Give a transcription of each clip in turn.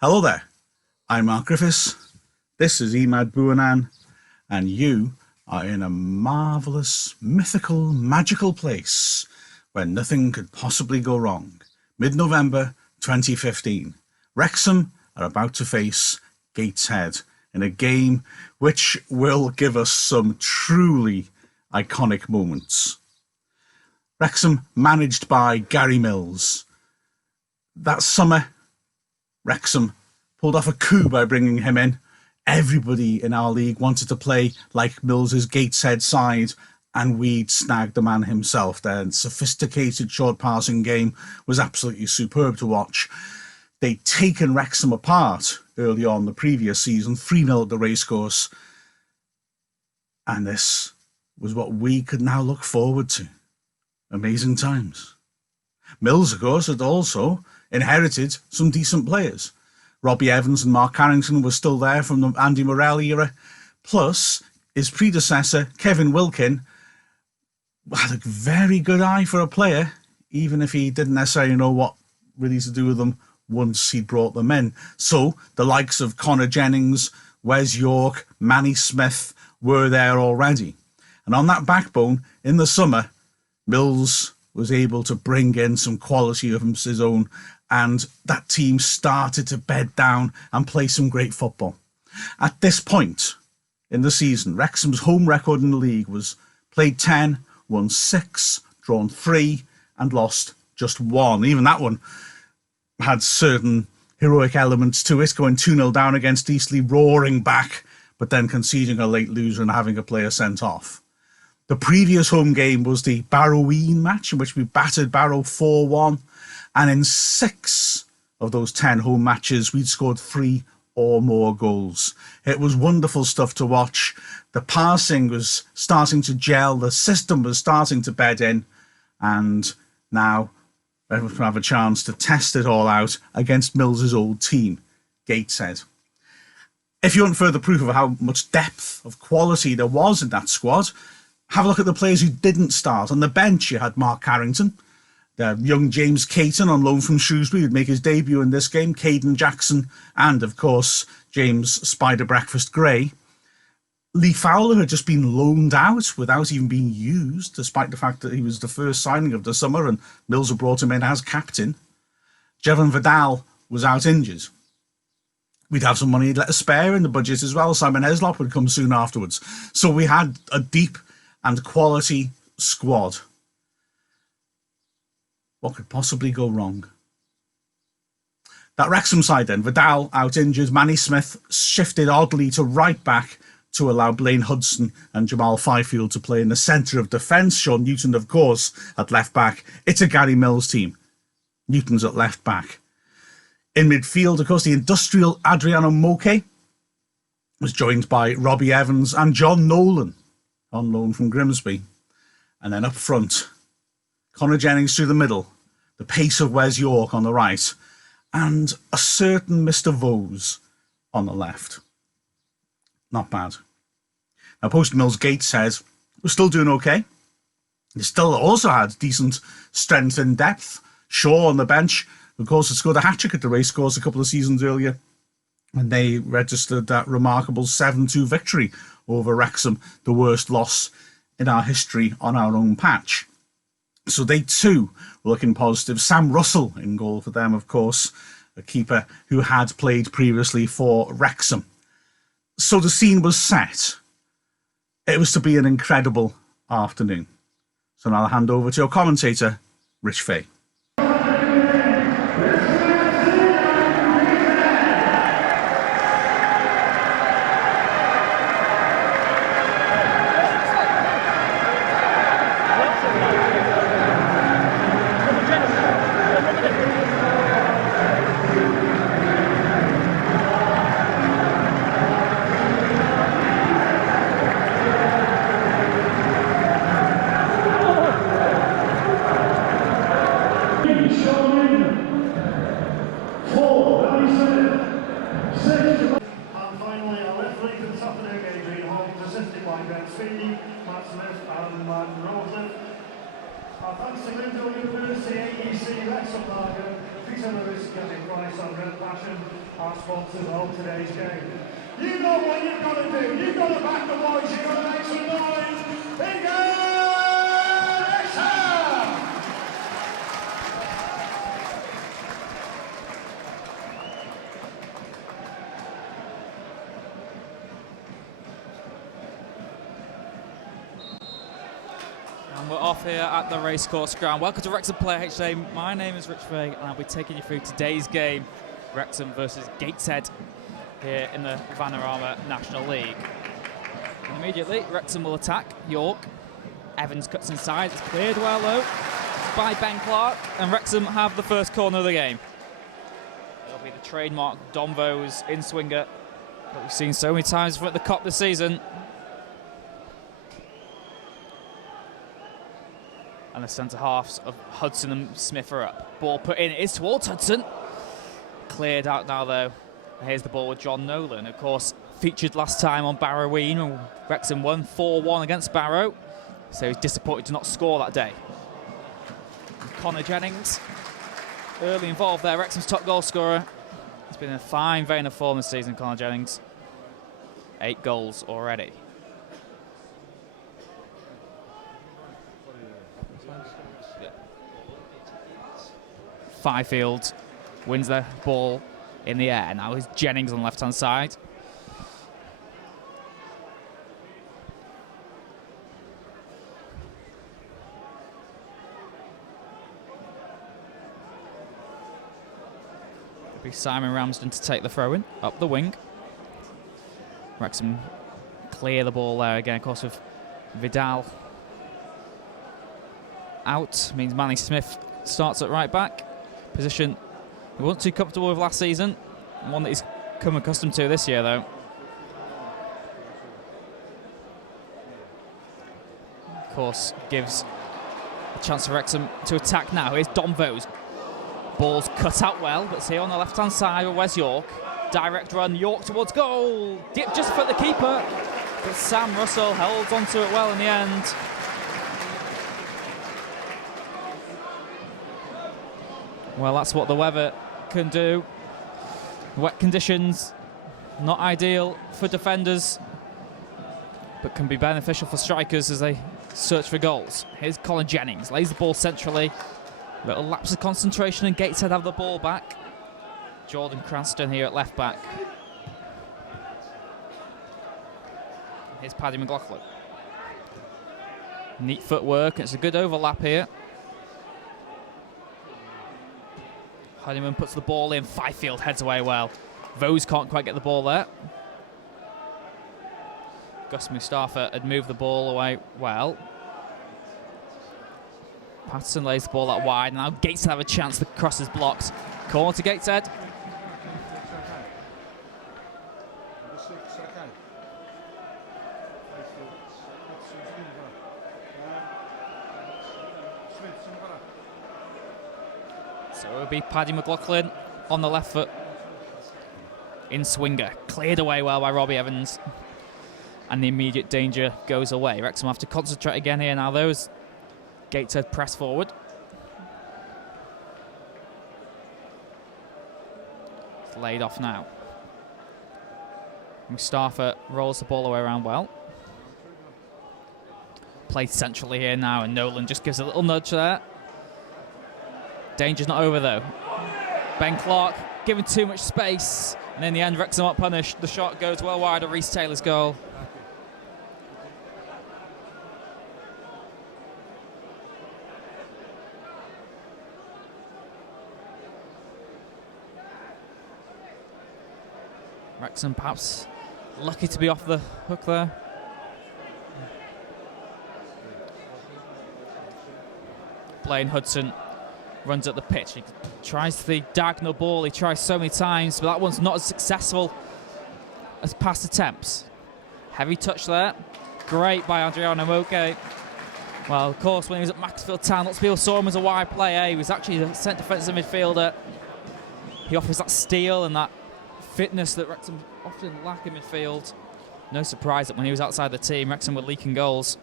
Hello there, I'm Mark Griffiths, this is Emad Buanan, and you are in a marvellous, mythical, magical place where nothing could possibly go wrong. Mid-November 2015, Wrexham are about to face Gateshead in a game which will give us some truly iconic moments. Wrexham managed by Gary Mills. That summer, Wrexham pulled off a coup by bringing him in. Everybody in our league wanted to play like Mills's Gateshead side, and we'd snagged the man himself. Their sophisticated short passing game was absolutely superb to watch. They'd taken Wrexham apart early on the previous season, 3-0 at the racecourse, and this was what we could now look forward to. Amazing times. Mills, of course, had also inherited some decent players. Robbie Evans and Mark Carrington were still there from the Andy Morrell era. Plus, his predecessor, Kevin Wilkin, had a very good eye for a player, even if he didn't necessarily know what really to do with them once he brought them in. So, the likes of Connor Jennings, Wes York, Manny Smith were there already. And on that backbone, in the summer, Mills was able to bring in some quality of his own, and that team started to bed down and play some great football. At this point in the season, Wrexham's home record in the league was played 10, won 6, drawn 3, and lost just 1. Even that one had certain heroic elements to it, going 2-0 down against Eastleigh, roaring back, but then conceding a late loser and having a player sent off. The previous home game was the Barroween match, in which we battered Barrow 4-1. And in 6 of those 10 home matches, we'd scored 3 or more goals. It was wonderful stuff to watch. The passing was starting to gel. The system was starting to bed in. And now everyone can have a chance to test it all out against Mills's old team, Gateshead. If you want further proof of how much depth of quality there was in that squad, have a look at the players who didn't start. On the bench, you had Mark Carrington, the young James Caton on loan from Shrewsbury would make his debut in this game, Caden Jackson, and, of course, James Spider Breakfast Gray. Lee Fowler had just been loaned out without even being used, despite the fact that he was the first signing of the summer and Mills had brought him in as captain. Jevon Vidal was out injured. We'd have some money let us spare in the budget as well. Simon Heslop would come soon afterwards. So we had a deep and quality squad. What could possibly go wrong? That Wrexham side then, Vidal out injured, Manny Smith shifted oddly to right back to allow Blaine Hudson and Jamal Fifield to play in the centre of defence. Sean Newton, of course, at left back. It's a Gary Mills team. Newton's at left back. In midfield, of course, the industrial Adriano Moke was joined by Robbie Evans and John Nolan on loan from Grimsby. And then up front, Connor Jennings through the middle, the pace of Wes York on the right, and a certain Mr. Vose on the left. Not bad. Now, post-Mills Gateshead was still doing okay. They still also had decent strength and depth. Shaw on the bench, of course, had scored a hat-trick at the racecourse a couple of seasons earlier, and they registered that remarkable 7-2 victory over Wrexham, the worst loss in our history on our own patch. So they too were looking positive. Sam Russell in goal for them, of course, a keeper who had played previously for Wrexham. So the scene was set. It was to be an incredible afternoon. So now I'll hand over to your commentator, Rich Fay. Thanks to Glyndon University, AEC, Wrexham Lager, Peter Lewis, Gavin Price, and Red Passion. our sponsors of today's game. You know what you've got to do. You've got to back the boys. You've got to make some noise. In Gateshead! And we're off here at the racecourse ground. Welcome to Wrexham Player HD. My name is Rich Veg, and I'll be taking you through today's game, Wrexham versus Gateshead, here in the Vanarama National League. And immediately, Wrexham will attack York. Evans cuts inside. It's cleared well, though, by Ben Clark, and Wrexham have the first corner of the game. It'll be the trademark Dom Vose in swinger that we've seen so many times at the Cop this season. And the centre halves of Hudson and Smith are up. Ball put in, it is towards Hudson. Cleared out now, though. Here's the ball with John Nolan, of course, featured last time on Barroween, and Wrexham won 4-1 against Barrow, so he's disappointed to not score that day. And Connor Jennings, early involved there, Wrexham's top goal scorer. He's been in a fine vein of form this season, Connor Jennings. 8 goals already. Fifield wins the ball in the air. Now is Jennings on the left-hand side. It'll be Simon Ramsden to take the throw-in up the wing. Wrexham clear the ball there again, of course, with Vidal out. Means Manny Smith starts at right back. Position he wasn't too comfortable with last season, one that he's come accustomed to this year, though. Of course, gives a chance for Wrexham to attack now. Here's Dom Vose. Ball's cut out well, but it's here on the left-hand side with Wes York. Direct run, York towards goal. Dip just for the keeper, but Sam Russell holds onto it well in the end. Well, that's what the weather can do. Wet conditions, not ideal for defenders, but can be beneficial for strikers as they search for goals. Here's Colin Jennings, lays the ball centrally. Little lapse of concentration, and Gateshead have the ball back. Jordan Cranston here at left back. Here's Paddy McLaughlin. Neat footwork, it's a good overlap here. Honeyman puts the ball in, Fifield heads away well. Vose can't quite get the ball there. Gus Mustafa had moved the ball away well. Patterson lays the ball out wide, now Gateshead have a chance, the cross is blocked. Corner to Gateshead. So it would be Paddy McLaughlin on the left foot in swinger. Cleared away well by Robbie Evans. And the immediate danger goes away. Wrexham have to concentrate again here now. Those Gateshead press forward. It's laid off now. Mustafa rolls the ball away around well. Played centrally here now, and Nolan just gives a little nudge there. Danger's not over, though. Ben Clark given too much space, and in the end, Wrexham aren't punished. The shot goes well wide of Reece Taylor's goal. Wrexham perhaps lucky to be off the hook there. Blaine Hudson runs at the pitch. He tries the diagonal ball. He tries so many times, but that one's not as successful as past attempts. Heavy touch there. Great by Adriano Moke. Well, of course, when he was at Macclesfield Town, lots of people saw him as a wide player. He was actually a centre defensive midfielder. He offers that steel and that fitness that Wrexham often lack in midfield. No surprise that when he was outside the team, Wrexham were leaking goals.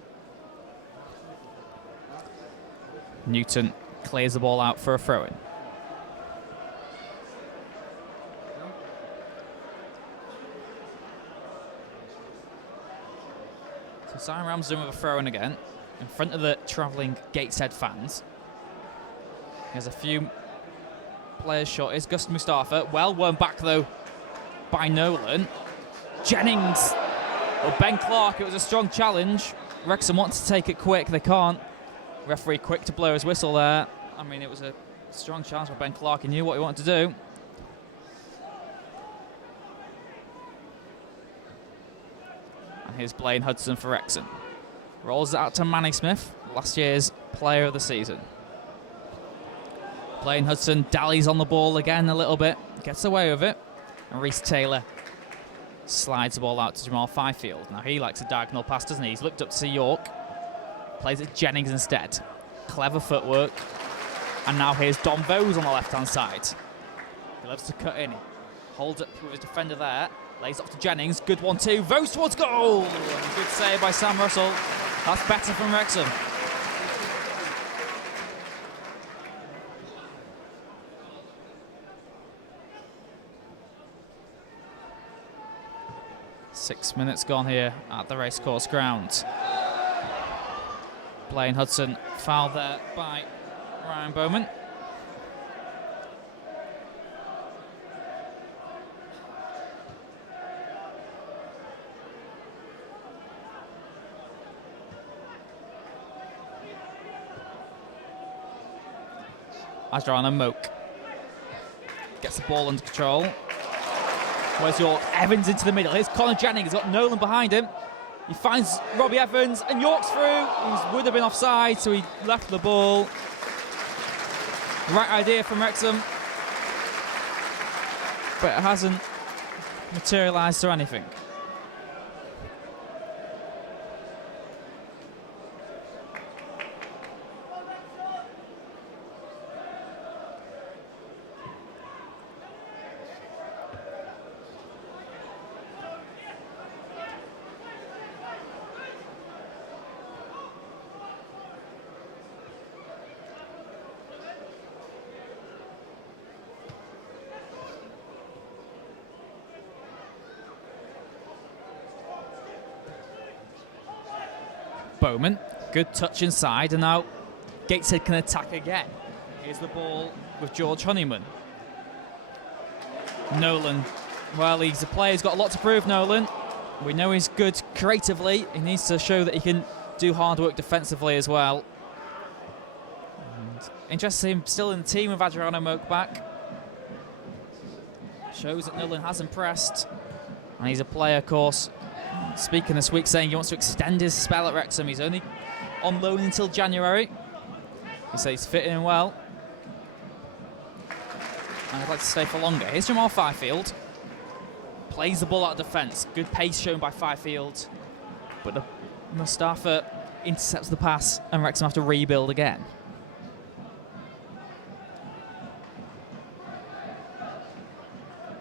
Newton clears the ball out for a throw-in. So Simon Ramsden with a throw-in again, in front of the travelling Gateshead fans. There's a few players short. Here's Gus Mustafa. Well won back, though, by Nolan. Jennings. Well, Ben Clark, it was a strong challenge. Wrexham want to take it quick. They can't. Referee quick to blow his whistle there. I mean, it was a strong challenge by Ben Clark. He knew what he wanted to do. And here's Blaine Hudson for Wrexham. Rolls it out to Manny Smith, last year's player of the season. Blaine Hudson dallies on the ball again a little bit, gets away with it, and Reece Taylor slides the ball out to Jamal Fifield. Now he likes a diagonal pass, doesn't he? He's looked up to see York, plays it Jennings instead. Clever footwork, and now here's Dom Vose on the left-hand side. He loves to cut in, he holds it with his defender there, lays off to Jennings, good 1-2, Vose towards goal! And good save by Sam Russell. That's better from Wrexham. Six minutes gone here at the racecourse ground. Blaine Hudson fouled there by Ryan Bowman. Adriano Moak gets the ball under control. Where's York? Evans into the middle. Here's Connor Jennings. He's got Nolan behind him. He finds Robbie Evans, and York's through. He would have been offside, so he left the ball. Right idea from Wrexham, but it hasn't materialised to anything. Bowman, good touch inside, and now Gateshead can attack again. Here's the ball with George Honeyman. Nolan, well, he's a player who's got a lot to prove, Nolan. We know he's good creatively. He needs to show that he can do hard work defensively as well. And interested to see him still in the team with Adriano Moak back. Shows that Nolan has impressed. And he's a player, of course, speaking this week, saying he wants to extend his spell at Wrexham. He's only on loan until January. He says he's fitting in well. And I'd like to stay for longer. Here's Jamal Fifield. Plays the ball out of defence. Good pace shown by Fifield. But the Mustafa intercepts the pass, and Wrexham have to rebuild again.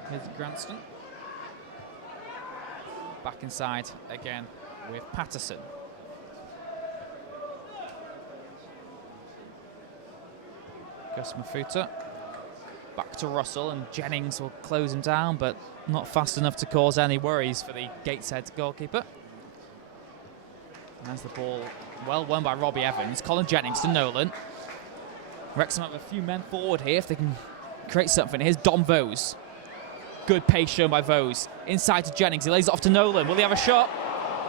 Here's Granston. Back inside again with Patterson. Gus Mafuta. Back to Russell, and Jennings will close him down, but not fast enough to cause any worries for the Gateshead goalkeeper. And there's the ball, well won by Robbie Evans. Colin Jennings to Nolan. Wrexham have a few men forward here if they can create something. Here's Dom Vose. Good pace shown by Vose. Inside to Jennings. He lays it off to Nolan. Will he have a shot?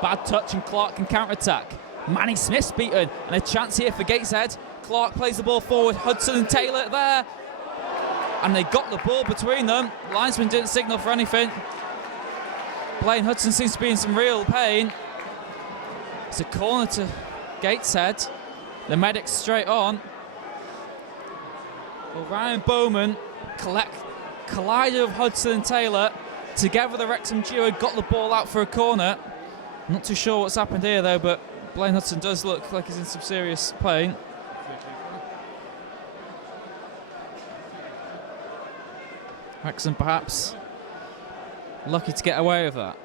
Bad touch, and Clark can counter-attack. Manny Smith's beaten, and a chance here for Gateshead. Clark plays the ball forward. Hudson and Taylor there. And they got the ball between them. Linesman didn't signal for anything. Blaine Hudson seems to be in some real pain. It's a corner to Gateshead. The medics straight on. Well, Ryan Bowman collided with Hudson and Taylor. Together the Wrexham duo got the ball out for a corner. Not too sure what's happened here though, but Blaine Hudson does look like he's in some serious pain. Wrexham perhaps lucky to get away with that.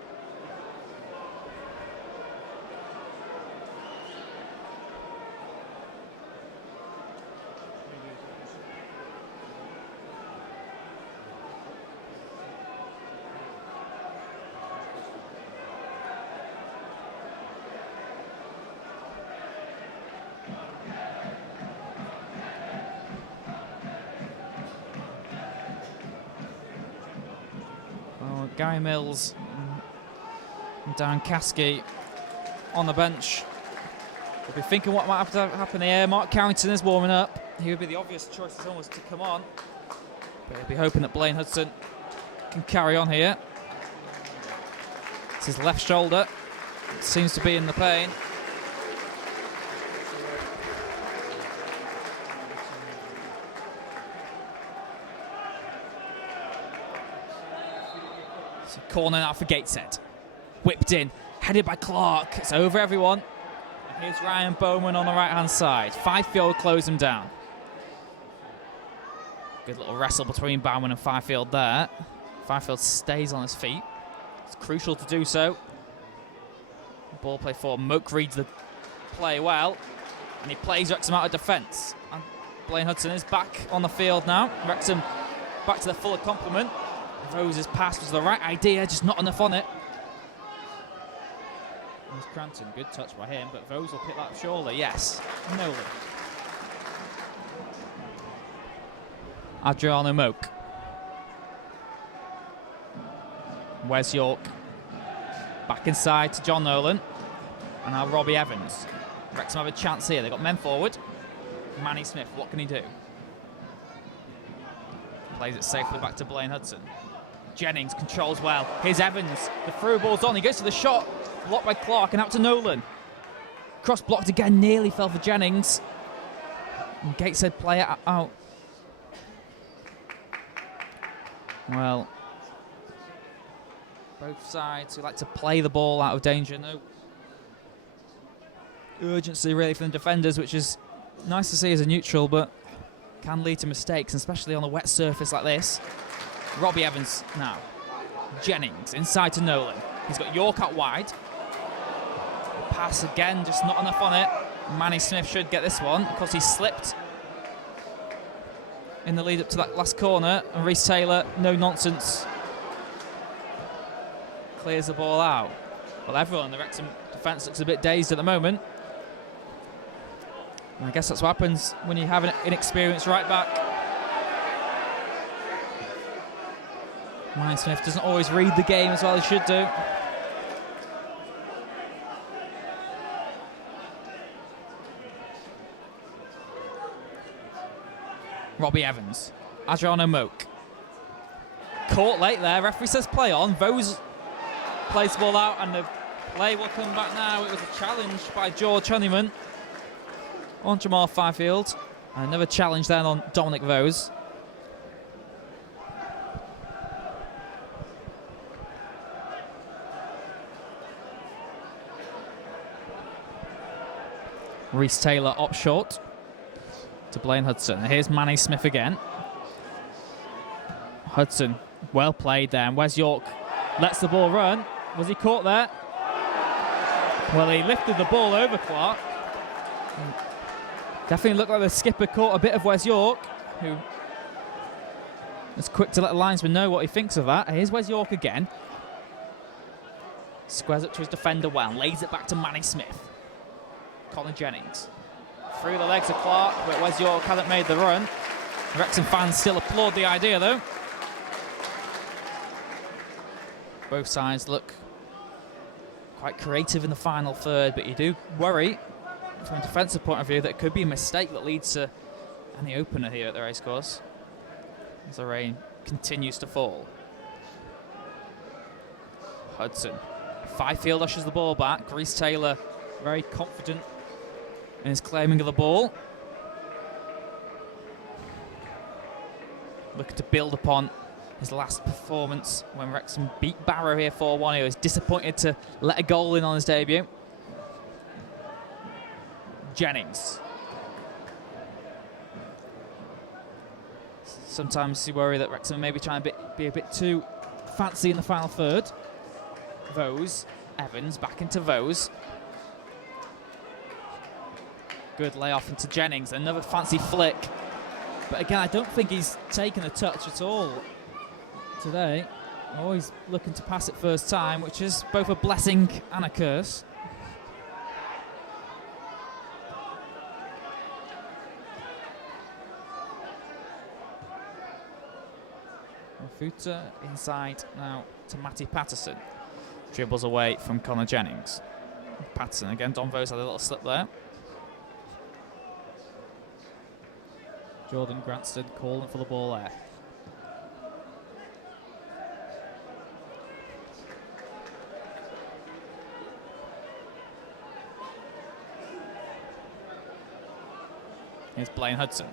Gary Mills and Darren Caskey on the bench. We'll be thinking what might have to happen here. Mark Carrington is warming up. He would be the obvious choice almost to come on. But he'll be hoping that Blaine Hudson can carry on here. It's his left shoulder. Seems to be in the pain. So corner now for Gateshead. Whipped in, headed by Clark. It's over everyone. And here's Ryan Bowman on the right-hand side. Fifield close him down. Good little wrestle between Bowman and Fifield there. Fifield stays on his feet. It's crucial to do so. Ball play forward. Moak reads the play well. And he plays Wrexham out of defence. And Blaine Hudson is back on the field now. Wrexham back to their fuller complement. Vose's pass was the right idea, just not enough on it. There's Cranton, good touch by him, but Vose will pick that up surely, yes. Nolan. Adriano Moak. Wes York. Back inside to John Nolan. And now Robbie Evans. Wrexham have a chance here. They've got men forward. Manny Smith, what can he do? Plays it safely back to Blaine Hudson. Jennings controls well. Here's Evans. The through ball's on. He goes to the shot. Blocked by Clark and out to Nolan. Cross blocked again. Nearly fell for Jennings. And Gateshead play it out. Well, both sides who like to play the ball out of danger. No urgency really from the defenders, which is nice to see as a neutral, but can lead to mistakes, especially on a wet surface like this. Robbie Evans now. Jennings inside to Nolan. He's got York out wide. The pass again, just not enough on it. Manny Smith should get this one. Of course, he slipped in the lead up to that last corner. And Reece Taylor, no nonsense, clears the ball out. Well, everyone in the Wrexham defence looks a bit dazed at the moment. And I guess that's what happens when you have an inexperienced right back. Manny Smith doesn't always read the game as well as he should do. Robbie Evans. Adriano Moak. Caught late there. Referee says play on. Vose plays the ball out and the play will come back now. It was a challenge by George Honeyman on Jamal Fifield. And another challenge then on Dominic Vose. Reece Taylor up short to Blaine Hudson. Here's Manny Smith again. Hudson, well played there. And Wes York lets the ball run. Was he caught there? Well, he lifted the ball over Clark. Definitely looked like the skipper caught a bit of Wes York, who is quick to let the linesman know what he thinks of that. Here's Wes York again. Squares up to his defender well. Lays it back to Manny Smith. Colin Jennings. Through the legs of Clark, but Wes York hasn't made the run. Wrexham fans still applaud the idea, though. Both sides look quite creative in the final third, but you do worry, from a defensive point of view, that it could be a mistake that leads to any opener here at the racecourse, as the rain continues to fall. Hudson. Fifield ushers the ball back. Reece Taylor very confident in his claiming of the ball. Looking to build upon his last performance when Wrexham beat Barrow here 4-1. He was disappointed to let a goal in on his debut. Jennings. Sometimes you worry that Wrexham may be trying to be a bit too fancy in the final third. Vose. Evans back into Vose. Good layoff into Jennings. Another fancy flick. But again, I don't think he's taken a touch at all today. Always looking to pass it first time, which is both a blessing and a curse. Footer inside now to Matty Patterson. Dribbles away from Connor Jennings. Patterson again. Dom Vose had a little slip there. Jordan Granston calling for the ball there. Here's Blaine Hudson.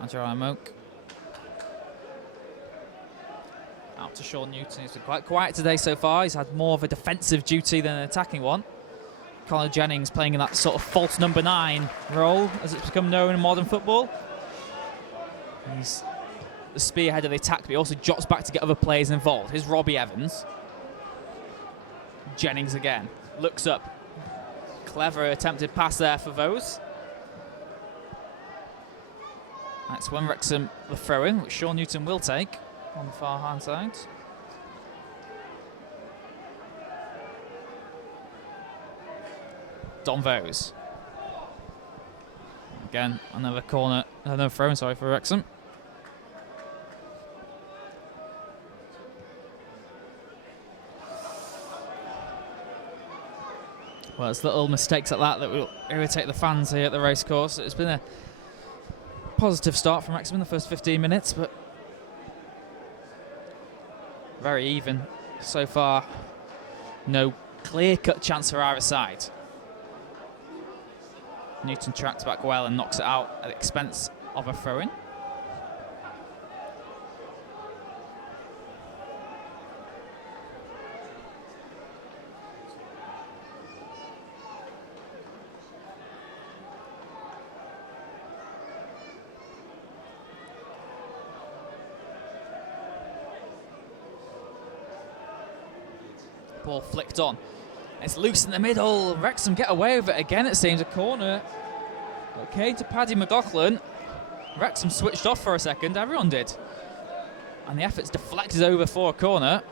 Ajay Moke. Out to Sean Newton. He's been quite quiet today so far. He's had more of a defensive duty than an attacking one. Connor Jennings playing in that sort of false number 9 role, as it's become known in modern football. He's the spearhead of the attack, but he also jots back to get other players involved. Here's Robbie Evans. Jennings again. Looks up. Clever attempted pass there for Vose. That's when Wrexham the throw-in, which Sean Newton will take on the far hand side. Dom Vose. Again, another corner, another throw-in, sorry, for Wrexham. Well, it's little mistakes like that that will irritate the fans here at the racecourse. It's been a positive start from Wrexham in the first 15 minutes, but very even so far. No clear-cut chance for either side. Newton tracks back well and knocks it out at the expense of a throw-in. Ball flicked on. It's loose in the middle. Wrexham get away with it again, it seems. A corner. Okay, to Paddy McLaughlin. Wrexham switched off for a second. Everyone did. And the effort's deflected over for a corner.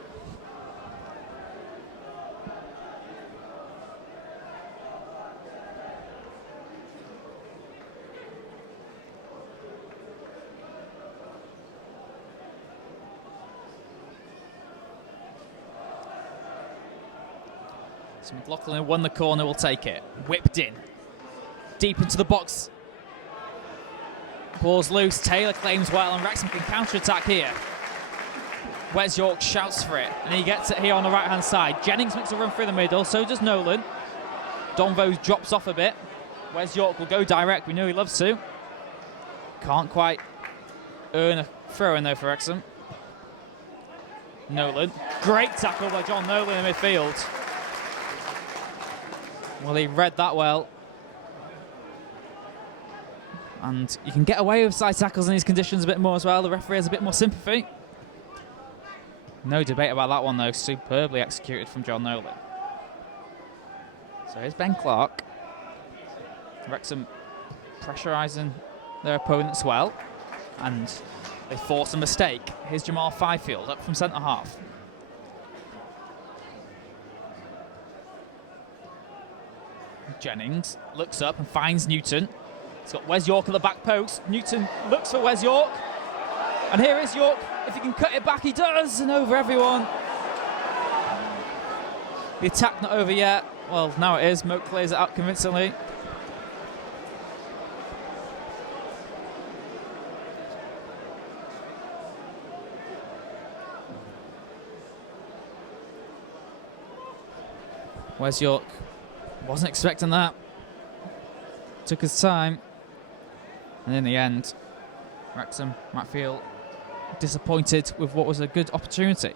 So McLaughlin won the corner, will take it. Whipped in. Deep into the box. Ball's loose. Taylor claims well, and Wrexham can counter-attack here. Wes York shouts for it, and he gets it here on the right-hand side. Jennings makes a run through the middle, so does Nolan. Dom Vose drops off a bit. Wes York will go direct. We know he loves to. Can't quite earn a throw-in, though, for Wrexham. Nolan. Great tackle by John Nolan in midfield. Well, he read that well. And you can get away with side tackles in these conditions a bit more as well. The referee has a bit more sympathy. No debate about that one, though. Superbly executed from John Nolan. So here's Ben Clark. Wrexham pressurising their opponents well. And they force a mistake. Here's Jamal Fifield up from centre-half. Jennings looks up and finds Newton. He's got Wes York at the back post. Newton looks for Wes York. And here is York. If he can cut it back, he does. And over everyone. The attack not over yet. Well, now it is. Moke clears it out convincingly. Wes York wasn't expecting that. Took his time. And in the end, Wrexham might feel disappointed with what was a good opportunity.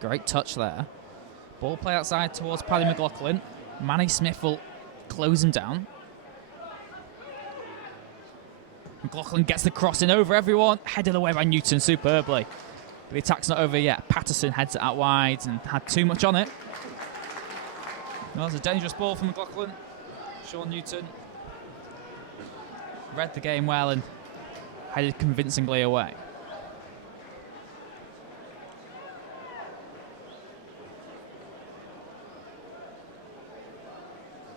Great touch there. Ball play outside towards Paddy McLaughlin. Manny Smith will close him down. McLaughlin gets the cross in over everyone. Headed away by Newton superbly. But the attack's not over yet. Patterson heads it out wide and had too much on it. Well, it's a dangerous ball for McLaughlin. Sean Newton read the game well and headed convincingly away.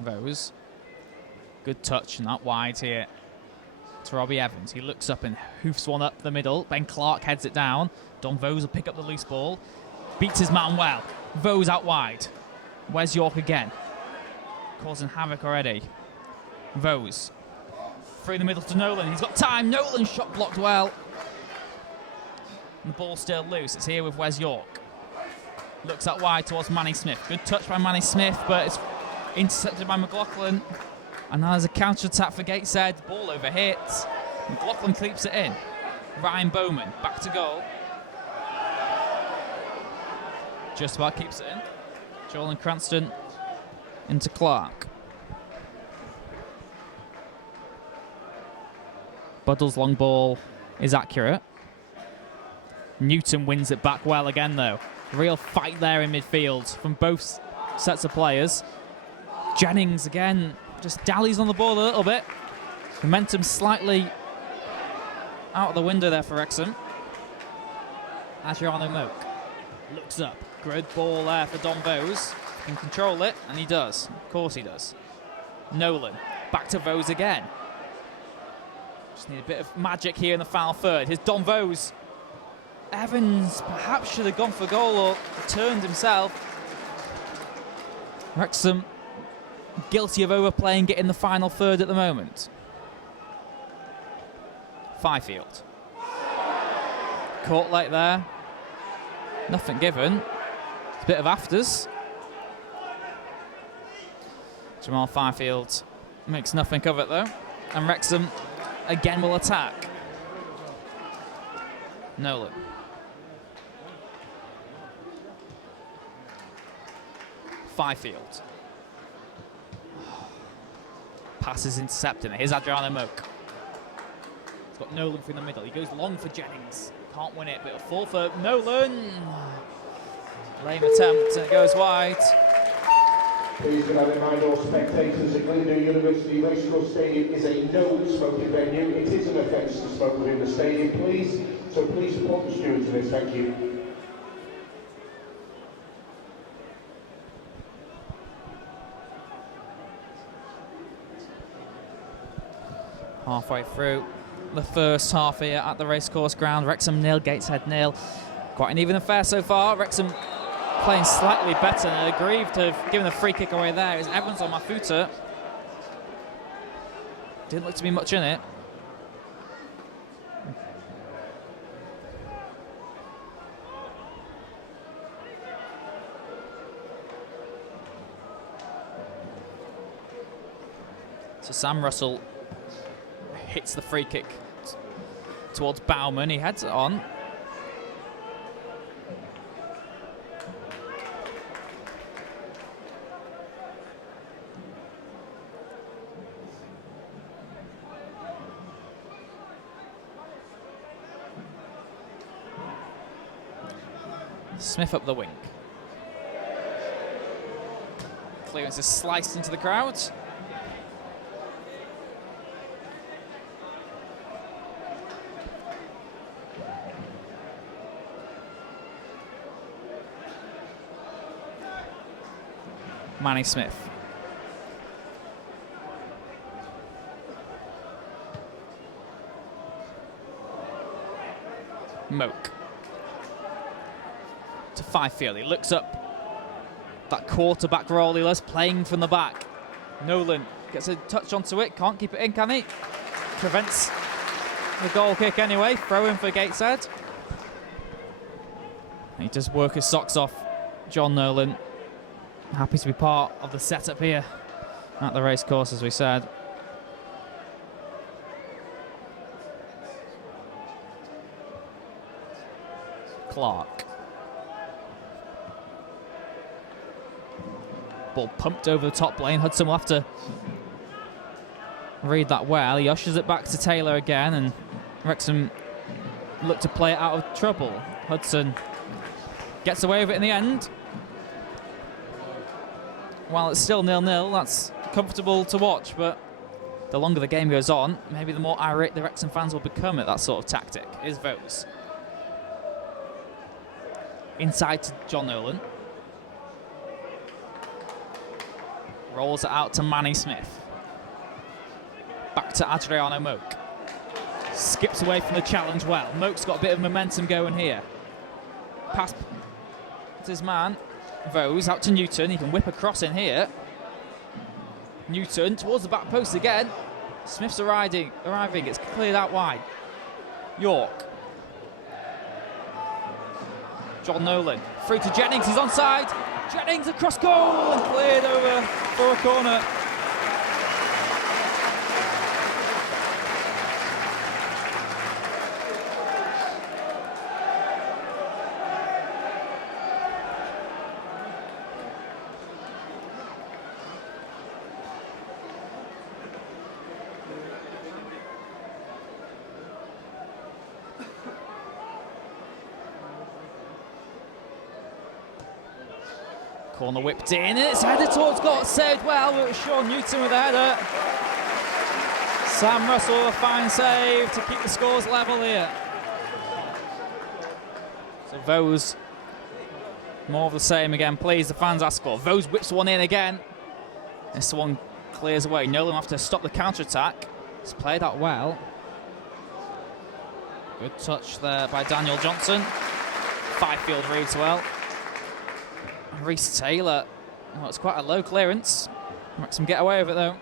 Vose. Good touch, not wide here to Robbie Evans. He looks up and hoofs one up the middle. Ben Clark heads it down. Dom Vose will pick up the loose ball. Beats his man well. Vose out wide. Wes York again. Causing havoc already. Vose. Through the middle to Nolan. He's got time. Nolan shot blocked well. And the ball's still loose. It's here with Wes York. Looks out wide towards Manny Smith. Good touch by Manny Smith, but it's intercepted by McLaughlin. And now there's a counter-attack for Gateshead. Ball overhit. McLaughlin keeps it in. Ryan Bowman back to goal. Just about keeps it in. Joel and Cranston into Clark. Buddle's long ball is accurate. Newton wins it back well again, though. Real fight there in midfield from both sets of players. Jennings again just dallies on the ball a little bit. Momentum slightly out of the window there for Wrexham. Adriano Moak looks up. Good ball there for Dom Vose. Can control it, and he does. Of course he does. Nolan back to Vose again. Just need a bit of magic here in the final third. Here's Dom Vose. Evans perhaps should have gone for goal or turned himself. Wrexham guilty of overplaying it in the final third at the moment. Fifield. Caught late there. Nothing given. It's a bit of afters. Jamal Fifield makes nothing of it though. And Wrexham again will attack. Nolan. Fifield. Pass is intercepting it. Here's Adriano Moak. He's got Nolan through the middle. He goes long for Jennings. Can't win it, but it'll fall for Nolan. Lame attempt, and it goes wide. Please can I remind all spectators that Glasgow University Racecourse Stadium is a no-smoking venue. It is an offence to smoke within the stadium, please. So please support the stewards for this. Thank you. Halfway through the first half here at the racecourse ground. Wrexham 0, Gateshead 0. Quite an even affair so far. Wrexham playing slightly better and aggrieved to have given the free kick away there. It's Evans on Mafuta. Didn't look to be much in it. So Sam Russell hits the free kick towards Bauman. He heads it on. Smith up the wing. Clearance is sliced into the crowd. Manny Smith. Moak. To Fifield. He looks up. That quarterback role he loves, playing from the back. Nolan gets a touch onto it. Can't keep it in, can he? Prevents the goal kick anyway. Throw in for Gateshead. He does work his socks off, John Nolan. Happy to be part of the setup here at the racecourse, as we said. Clark. Ball pumped over the top lane. Hudson will have to read that well. He ushers it back to Taylor again, and Wrexham look to play it out of trouble. Hudson gets away with it in the end. While it's still 0-0, that's comfortable to watch, but the longer the game goes on, maybe the more irate the Wrexham fans will become at that sort of tactic. Here's Vose. Inside to John Nolan. Rolls it out to Manny Smith. Back to Adriano Moak. Skips away from the challenge well. Moak's got a bit of momentum going here. Pass to his man. Vose out to Newton. He can whip across in here. Newton towards the back post again. Smith's arriving. It's cleared out wide. York. John Nolan. Through to Jennings. He's onside. Jennings across goal and cleared over for a corner. Corner whipped in, and it's headed towards goal, saved well, but Sean Newton with the header. Sam Russell, a fine save to keep the scores level here. So Vose, more of the same again, please, the fans ask for. Vose whips one in again. This one clears away. Nolan will have to stop the counter-attack. It's played out well. Good touch there by Daniel Johnson. Five-field reads well. Reece Taylor, well, it's quite a low clearance. Wrexham get away with it though.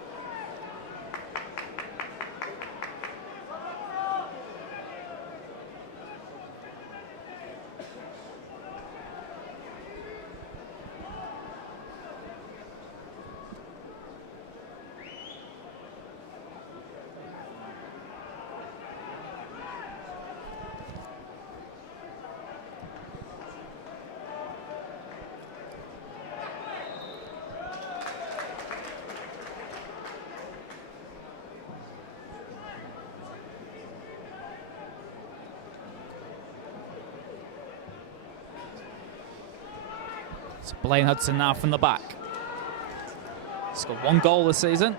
It's Blaine Hudson now from the back. He's got one goal this season.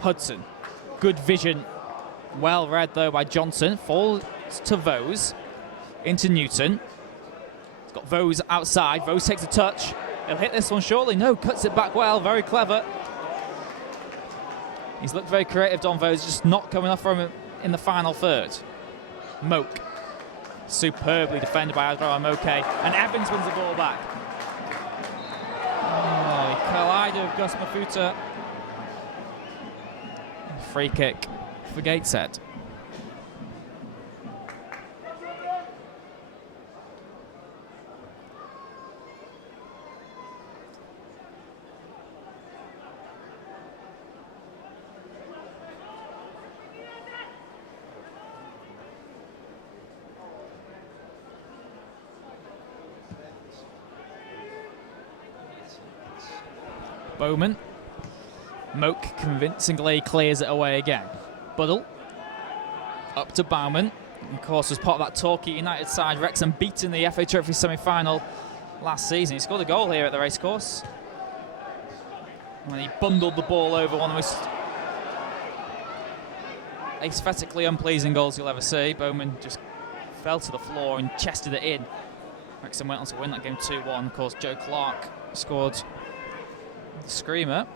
Hudson, good vision. Well read though by Johnson. Falls to Vose. Into Newton. He's got Vose outside. Vose takes a touch. He'll hit this one surely. No, cuts it back well. Very clever. He's looked very creative, Dom Vose, just not coming off from him in the final third. Moak. Superbly defended by Adriano Moke, and Evans wins the ball back. Oh, he collided with Gus Mafuta. Free kick for Gateshead. Bowman. Moak convincingly clears it away again. Buddle. Up to Bowman. Of course, was part of that Torquay United side. Wrexham beaten the FA Trophy semi-final last season. He scored a goal here at the racecourse when he bundled the ball over, one of the most aesthetically unpleasing goals you'll ever see. Bowman just fell to the floor and chested it in. Wrexham went on to win that game 2-1. Of course, Joe Clark scored the screamer.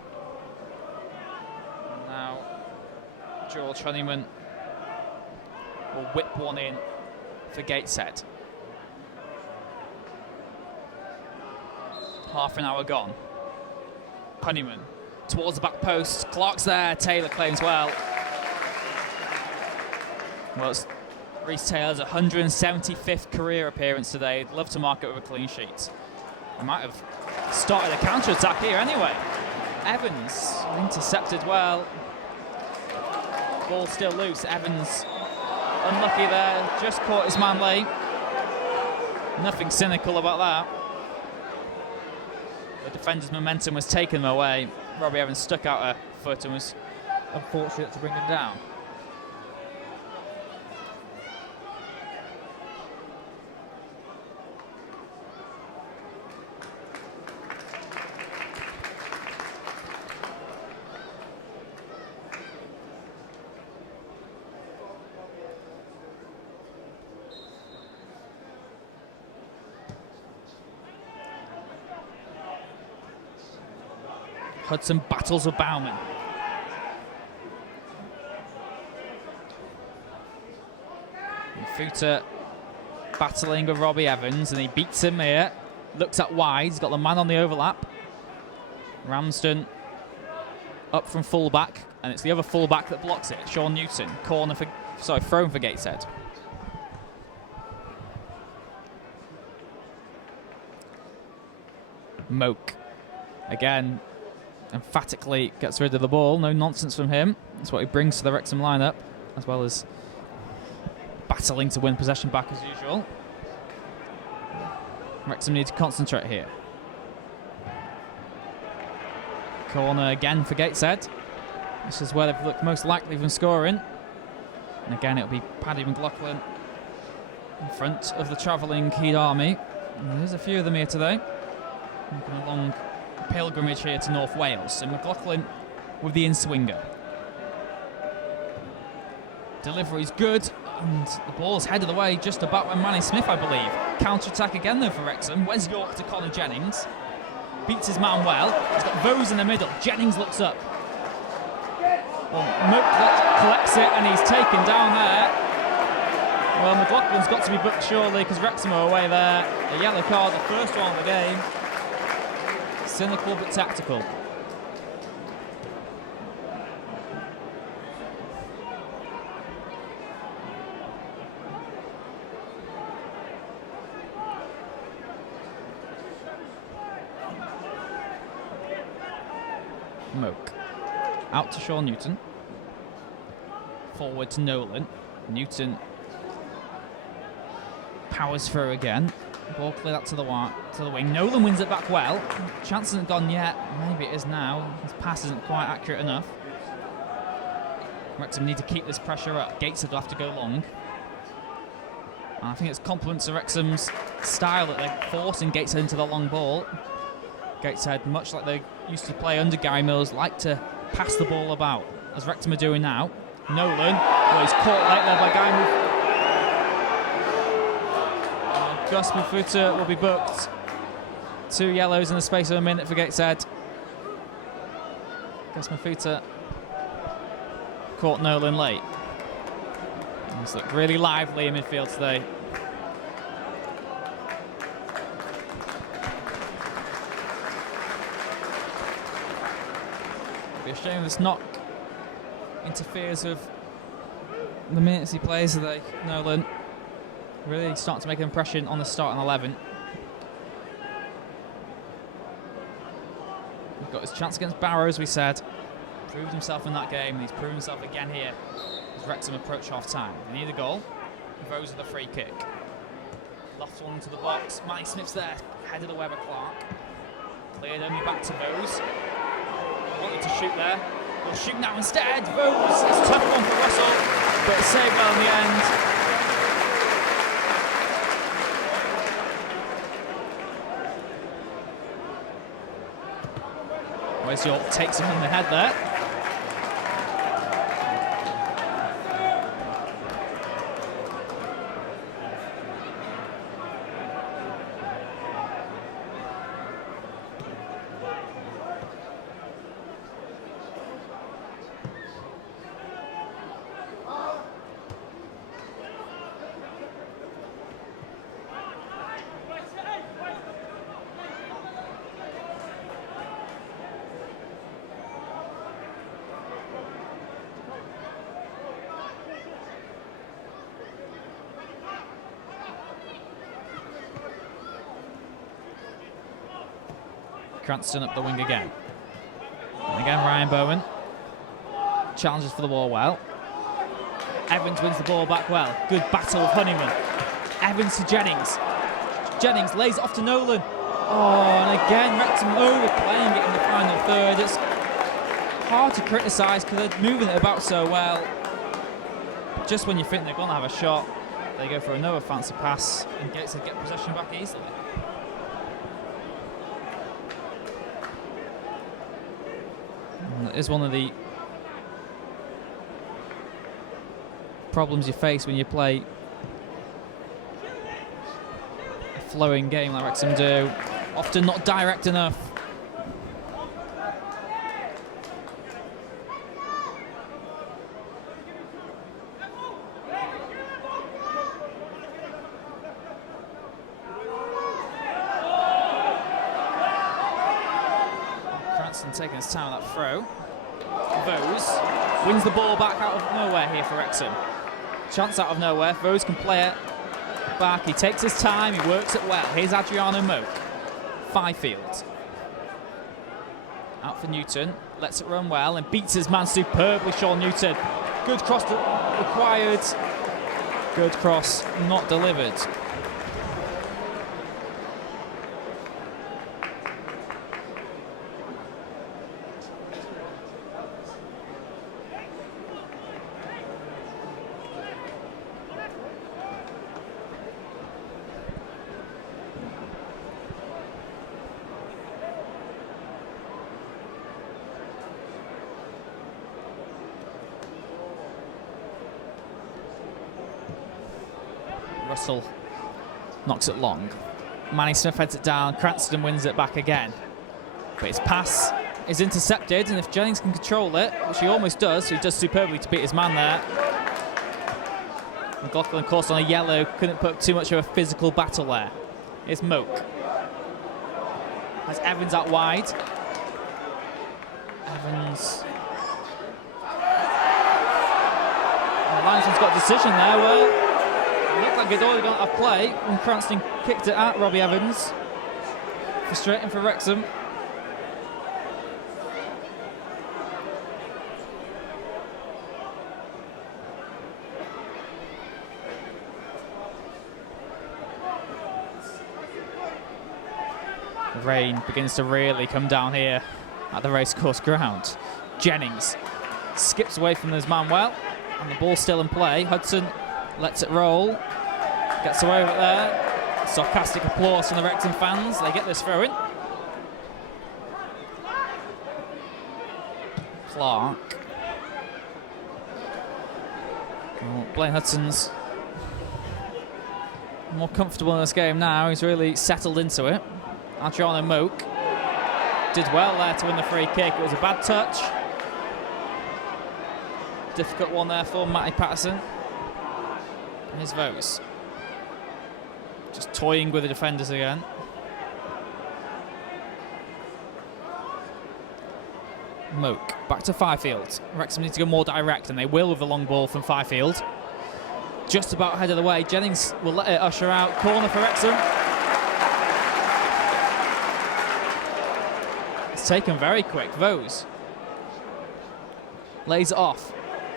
Now George Honeyman will whip one in for Gateshead. Half an hour gone. Honeyman towards the back post. Clark's there. Taylor claims well. Well, it's Reece Taylor's 175th career appearance today. He'd love to mark it with a clean sheet. He might have started a counter-attack here anyway. Evans intercepted well. Ball still loose. Evans unlucky there. Just caught his man late. Nothing cynical about that. The defender's momentum was taken away. Robbie Evans stuck out a foot and was unfortunate to bring him down. Hudson battles with Bauman. And Futer battling with Robbie Evans, and he beats him here. Looks at wide, he's got the man on the overlap. Ramsden up from fullback, and it's the other fullback that blocks it. Sean Newton, thrown for Gateshead. Moke, again, emphatically gets rid of the ball. No nonsense from him. That's what he brings to the Wrexham lineup, as well as battling to win possession back as usual. Wrexham need to concentrate here. Corner again for Gateshead. This is where they've looked most likely from scoring. And again, it'll be Paddy McLaughlin in front of the travelling Heat Army. And there's a few of them here today. Making a long pilgrimage here to North Wales. So McLaughlin with the in-swinger. Delivery's good, and the ball's headed away just about when Manny Smith, I believe. Counter-attack again though for Wrexham. Wes York to Connor Jennings. Beats his man well. He's got Vose in the middle. Jennings looks up. Well, Mook collects it, and he's taken down there. Well, McLaughlin's got to be booked surely, because Wrexham are away there. A yellow card, the first one of the game. Cynical but tactical. Moke. Out to Sean Newton. Forward to Nolan. Newton powers through again. Ball cleared out to the wing. Nolan wins it back well. Chance hasn't gone yet. Maybe it is now. His pass isn't quite accurate enough. Wrexham need to keep this pressure up. Gateshead will have to go long. And I think it's compliments to Wrexham's style that they're forcing Gateshead into the long ball. Gateshead, much like they used to play under Gary Mills, like to pass the ball about, as Wrexham are doing now. Nolan, well, he's caught late there by Guy. Gus Mafuta will be booked. 2 yellows in the space of a minute for Gateshead. Gus Mafuta caught Nolan late. He's looked really lively in midfield today. It'd be a shame this knock interferes with the minutes he plays today. Nolan really starting to make an impression on the starting 11. He's got his chance against Barrow, as we said. Proved himself in that game, and he's proven himself again here as Wrexham approach half-time. They need a goal. Vose with a free kick. Lofts one into the box. Manny Smith's there, headed away by Clark. Cleared only back to Vose. Wanted to shoot there. Will shoot now instead. Vose. It's a tough one for Russell, but it's saved well in the end. Wes York takes him in the head there. Cranston up the wing again. And again, Ryan Bowen challenges for the ball well. Evans wins the ball back well. Good battle with Honeyman. Evans to Jennings. Jennings lays it off to Nolan. Oh, and again, Wrexham overplaying it in the final third. It's hard to criticise because they're moving it about so well. Just when you think they're going to have a shot, they go for another fancy pass and get possession back easily. That is one of the problems you face when you play a flowing game like Wrexham do. Often not direct enough. Hudson taking his time on that throw. Vose wins the ball back out of nowhere here for Wrexham. Chance out of nowhere. Vose can play it back. He takes his time. He works it well. Here's Adriano Moak. Fifield. Out for Newton. Lets it run well and beats his man superbly, Sean Newton. Good cross required. Good cross not delivered. Russell knocks it long. Manny Smith heads it down. Cranston wins it back again. But his pass is intercepted, and if Jennings can control it, which he almost does, he does superbly to beat his man there. McLaughlin, of course, on a yellow, couldn't put up too much of a physical battle there. Here's Moak. Has Evans out wide. Evans. The linesman's got a decision there. Well, it looked like Godoy got out of play when Cranston kicked it at Robbie Evans. Frustrating for Wrexham. The rain begins to really come down here at the racecourse ground. Jennings skips away from his man well, and the ball's still in play. Hudson lets it roll, gets away with it there. Sarcastic applause from the Wrexham fans. They get this throw in. Clark. Oh, Blaine Hudson's more comfortable in this game now. He's really settled into it. Adriano Moak did well there to win the free kick. It was a bad touch. Difficult one there for Matty Patterson. Here's Vose. Just toying with the defenders again. Moak back to Fifield. Wrexham need to go more direct, and they will with the long ball from Fifield. Just about ahead of the way. Jennings will let it usher out. Corner for Wrexham. It's taken very quick. Vose lays it off.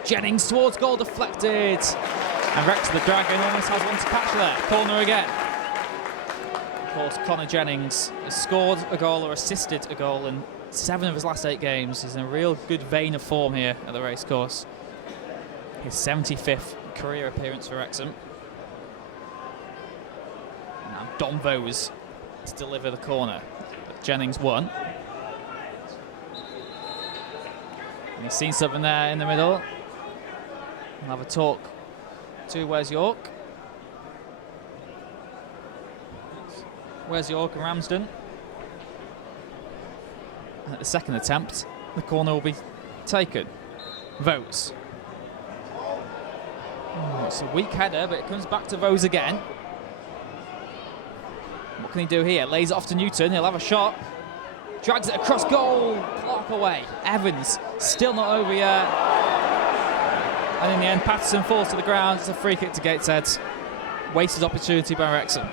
Jennings towards goal, deflected. And Wrexham, the Dragon, almost has one to catch there. Corner again. Of course, Connor Jennings has scored a goal or assisted a goal in 7 of his last 8 games. He's in a real good vein of form here at the racecourse. His 75th career appearance for Wrexham. Now Dom Vose to deliver the corner. But Jennings won. And he's seen something there in the middle. We'll have a talk to Where's York. Where's York and Ramsden. And at the second attempt, the corner will be taken. Vose. Oh, it's a weak header, but it comes back to Vose again. What can he do here? Lays it off to Newton. He'll have a shot. Drags it across goal. Clark away. Evans still not over yet. And in the end, Patterson falls to the ground. It's a free kick to Gateshead. Wasted opportunity by Wrexham.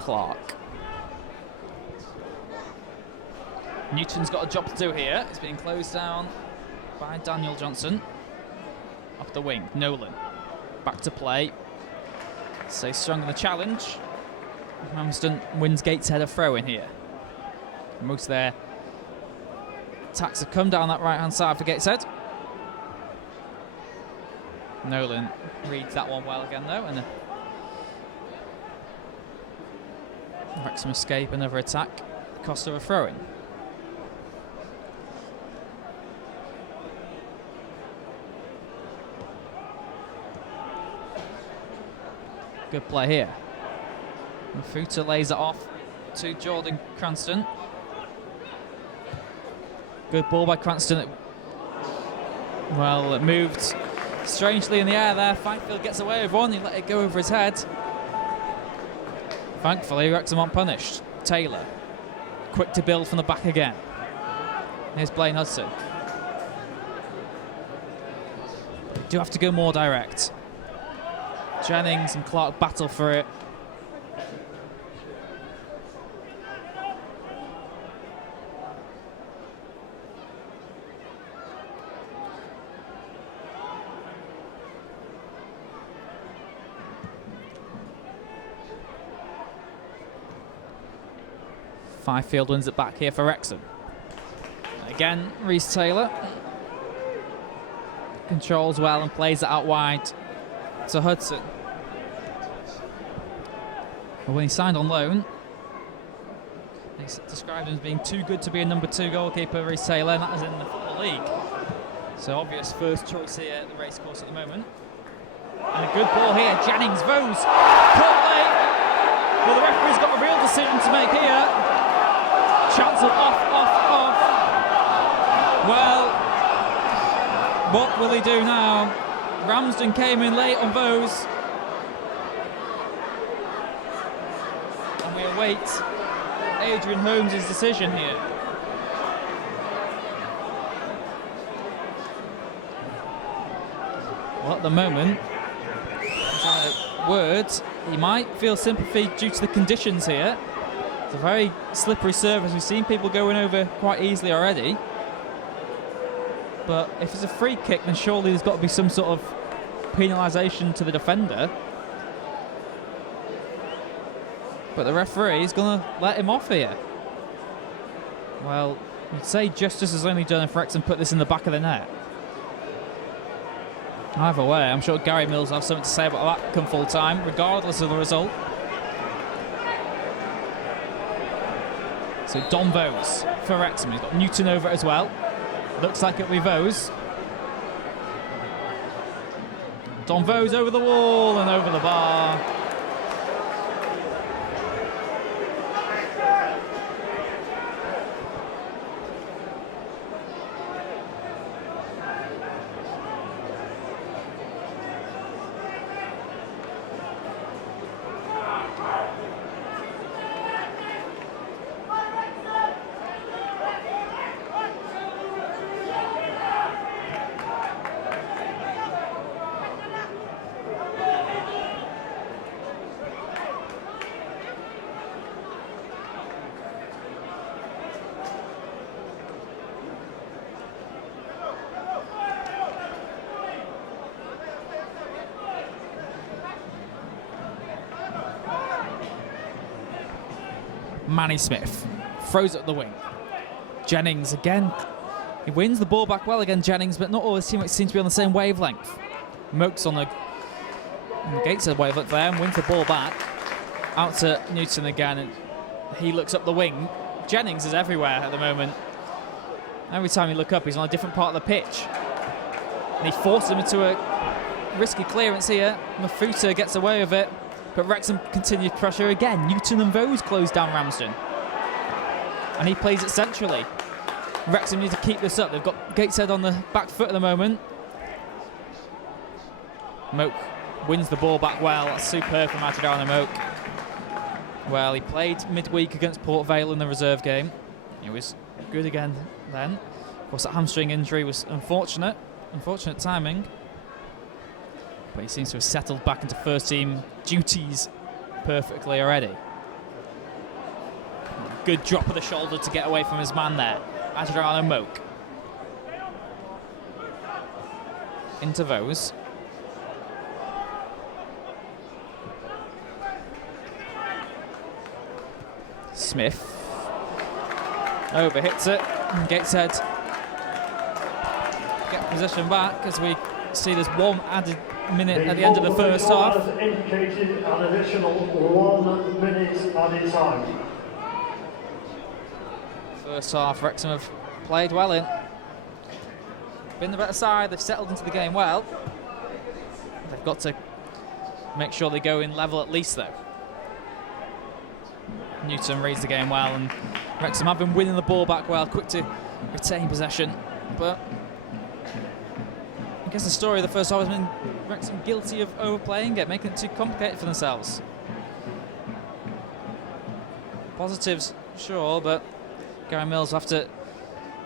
Clark. Newton's got a job to do here. It's being closed down by Daniel Johnson. Up the wing, Nolan. Back to play. Stays strong in the challenge. Ramsden wins Gateshead a throw in here. Most of their attacks have come down that right-hand side for Gateshead. Nolan reads that one well again, though, and Wrexham escape another attack. Cost of a throw-in. Good play here. Mafuta lays it off to Jordan Cranston. Good ball by Cranston. Well, it moved strangely in the air there. Fifield gets away with one. He let it go over his head. Thankfully, Wrexham aren't punished. Taylor, quick to build from the back again. Here's Blaine Hudson. Do have to go more direct. Jennings and Clark battle for it. Fifield wins it back here for Wrexham. Again, Reece Taylor controls well and plays it out wide to Hudson. But when he signed on loan, he described him as being too good to be a number 2 goalkeeper, Reece Taylor, and that is in the Football League. So obvious first choice here at the racecourse at the moment. And a good ball here, Jennings, Vose, caught late. Well, the referee's got a real decision to make here. Chance of off. Well, what will he do now? Ramsden came in late on Vose. And we await Adrian Holmes' decision here. Well, at the moment, he's had a word. He might feel sympathy due to the conditions here. It's a very slippery surface. We've seen people going over quite easily already. But if it's a free kick, then surely there's got to be some sort of penalisation to the defender. But the referee is going to let him off here. Well, you'd say justice is only done if Wrexham put this in the back of the net. Either way, I'm sure Gary Mills will have something to say about that come full time, regardless of the result. So Dom Vose for Wrexham. He's got Newton over it as well. Looks like it'll be Vose. Dom Vose over the wall and over the bar. Manny Smith throws it at the wing. Jennings again. He wins the ball back well again, Jennings, but not all his teammates seem to be on the same wavelength. Moakes on the Gateshead wavelength there and wins the ball back. Out to Newton again, and he looks up the wing. Jennings is everywhere at the moment. Every time you look up, he's on a different part of the pitch. And he forced him into a risky clearance here. Mafuta gets away with it. But Wrexham continued pressure again. Newton and Vose close down Ramsden. And he plays it centrally. Wrexham need to keep this up. They've got Gateshead on the back foot at the moment. Moak wins the ball back well. That's superb from Adriano Moak. Well, he played midweek against Port Vale in the reserve game. He was good again then. Of course, that hamstring injury was unfortunate. Unfortunate timing. But he seems to have settled back into first team duties perfectly already. Good drop of the shoulder to get away from his man there. Adriano Moak. Into Vose. Smith. Overhits it. Gateshead get possession back as we see there's one added minute at the end of the first half. Has indicated an additional 1 minute added time. First half, Wrexham have played well in. Been the better side, they've settled into the game well. They've got to make sure they go in level at least, though. Newton reads the game well, and Wrexham have been winning the ball back well, quick to retain possession. But I guess the story of the first half has been Wrexham guilty of overplaying it, making it too complicated for themselves. Positives, sure, but Gary Mills will have to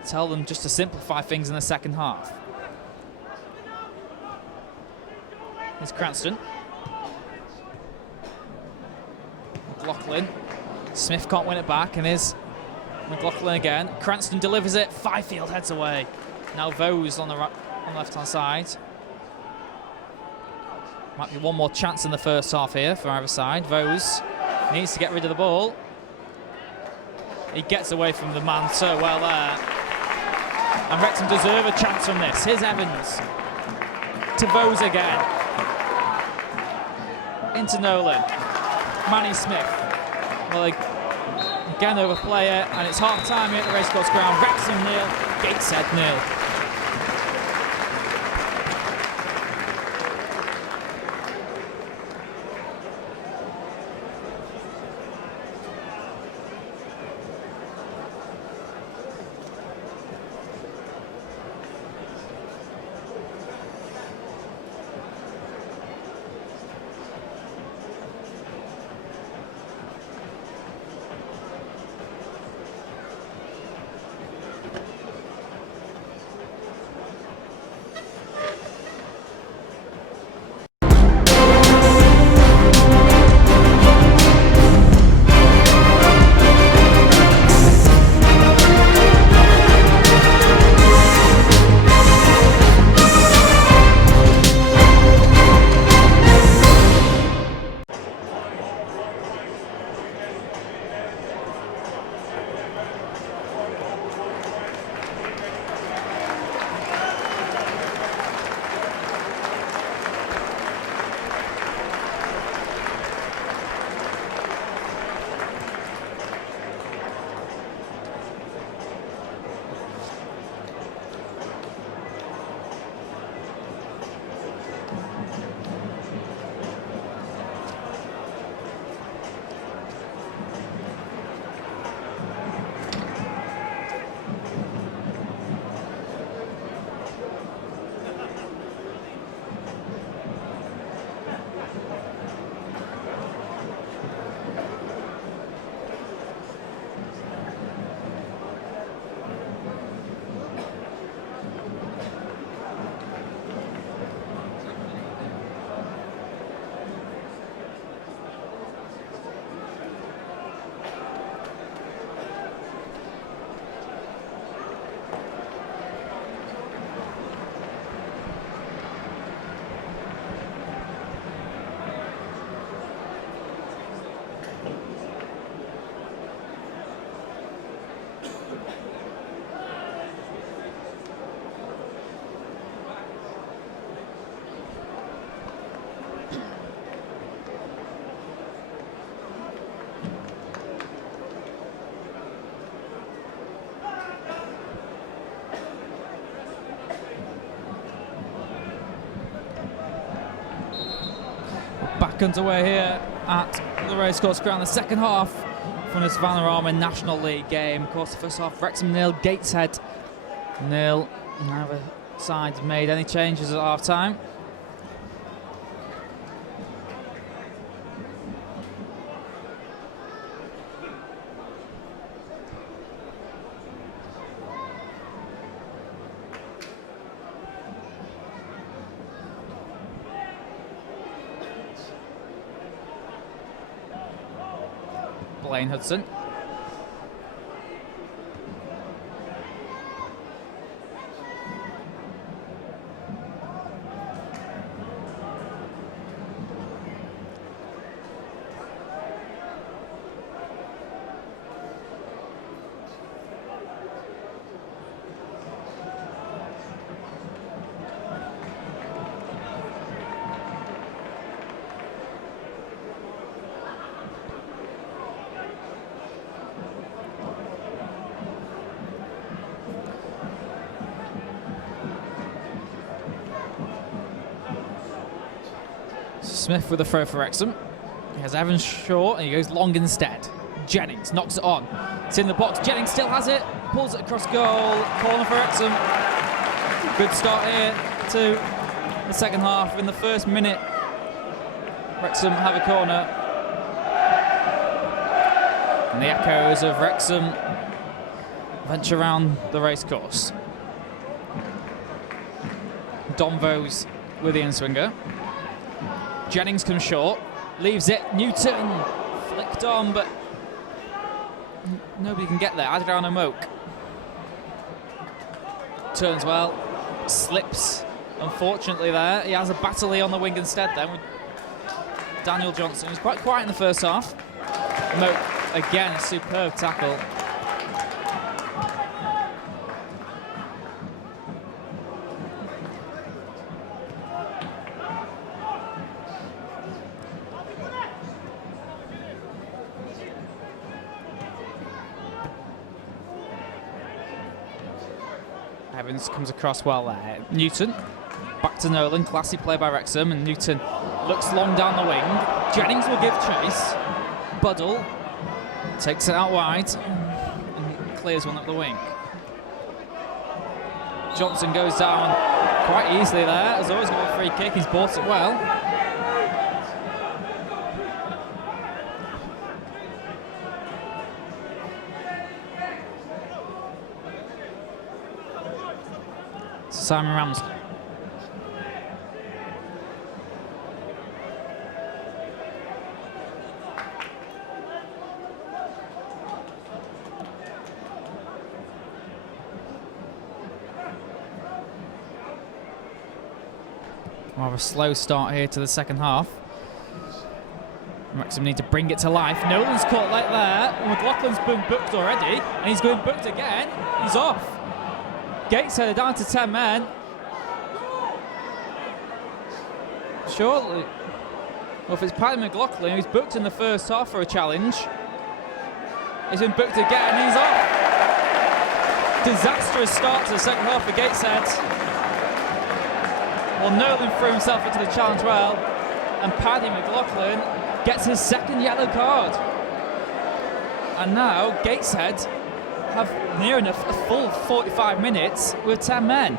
tell them just to simplify things in the second half. Here's Cranston. McLaughlin. Smith can't win it back, and here's McLaughlin again. Cranston delivers it. Fifield heads away. Now Vose on the left-hand side. Might be one more chance in the first half here for either side. Vose needs to get rid of the ball. He gets away from the man so well there. And Wrexham deserve a chance from this. Here's Evans. To Vose again. Into Nolan. Manny Smith. Well, again overplay it, and it's half time here at the Racecourse Ground. Wrexham 0, Gateshead 0. Back underway here at the Racecourse Ground, the second half from this Vanarama National League game. Of course, the first half, Wrexham 0, Gateshead 0. Neither side made any changes at half time. Blaine Hudson. Smith with a throw for Wrexham. He has Evans short and he goes long instead. Jennings knocks it on. It's in the box. Jennings still has it. Pulls it across goal. Corner for Wrexham. Good start here to the second half. In the first minute, Wrexham have a corner. And the echoes of Wrexham venture around the racecourse. Dom Vose with the in-swinger. Jennings comes short, leaves it. Newton flicked on, but nobody can get there. Adriano Moak turns well, slips unfortunately there. He has a battle on the wing instead then with Daniel Johnson. He was quite quiet in the first half. Moak again, a superb tackle. Evans comes across well there. Newton, back to Nolan, classy play by Wrexham, and Newton looks long down the wing. Jennings will give chase. Buddle takes it out wide and clears one up the wing. Johnson goes down quite easily there. Has always got a free kick, he's bought it well. Simon Ramsey. We'll have a slow start here to the second half. Wrexham need to bring it to life. Nolan's caught late there. McLaughlin's been booked already, and he's going booked again. He's off. Gateshead are down to 10 men. Surely. Well, if it's Paddy McLaughlin, who's booked in the first half for a challenge, he's been booked again, he's off. Disastrous start to the second half for Gateshead. Well, Nolan threw himself into the challenge well, and Paddy McLaughlin gets his second yellow card. And now Gateshead have near enough a full 45 minutes with 10 men.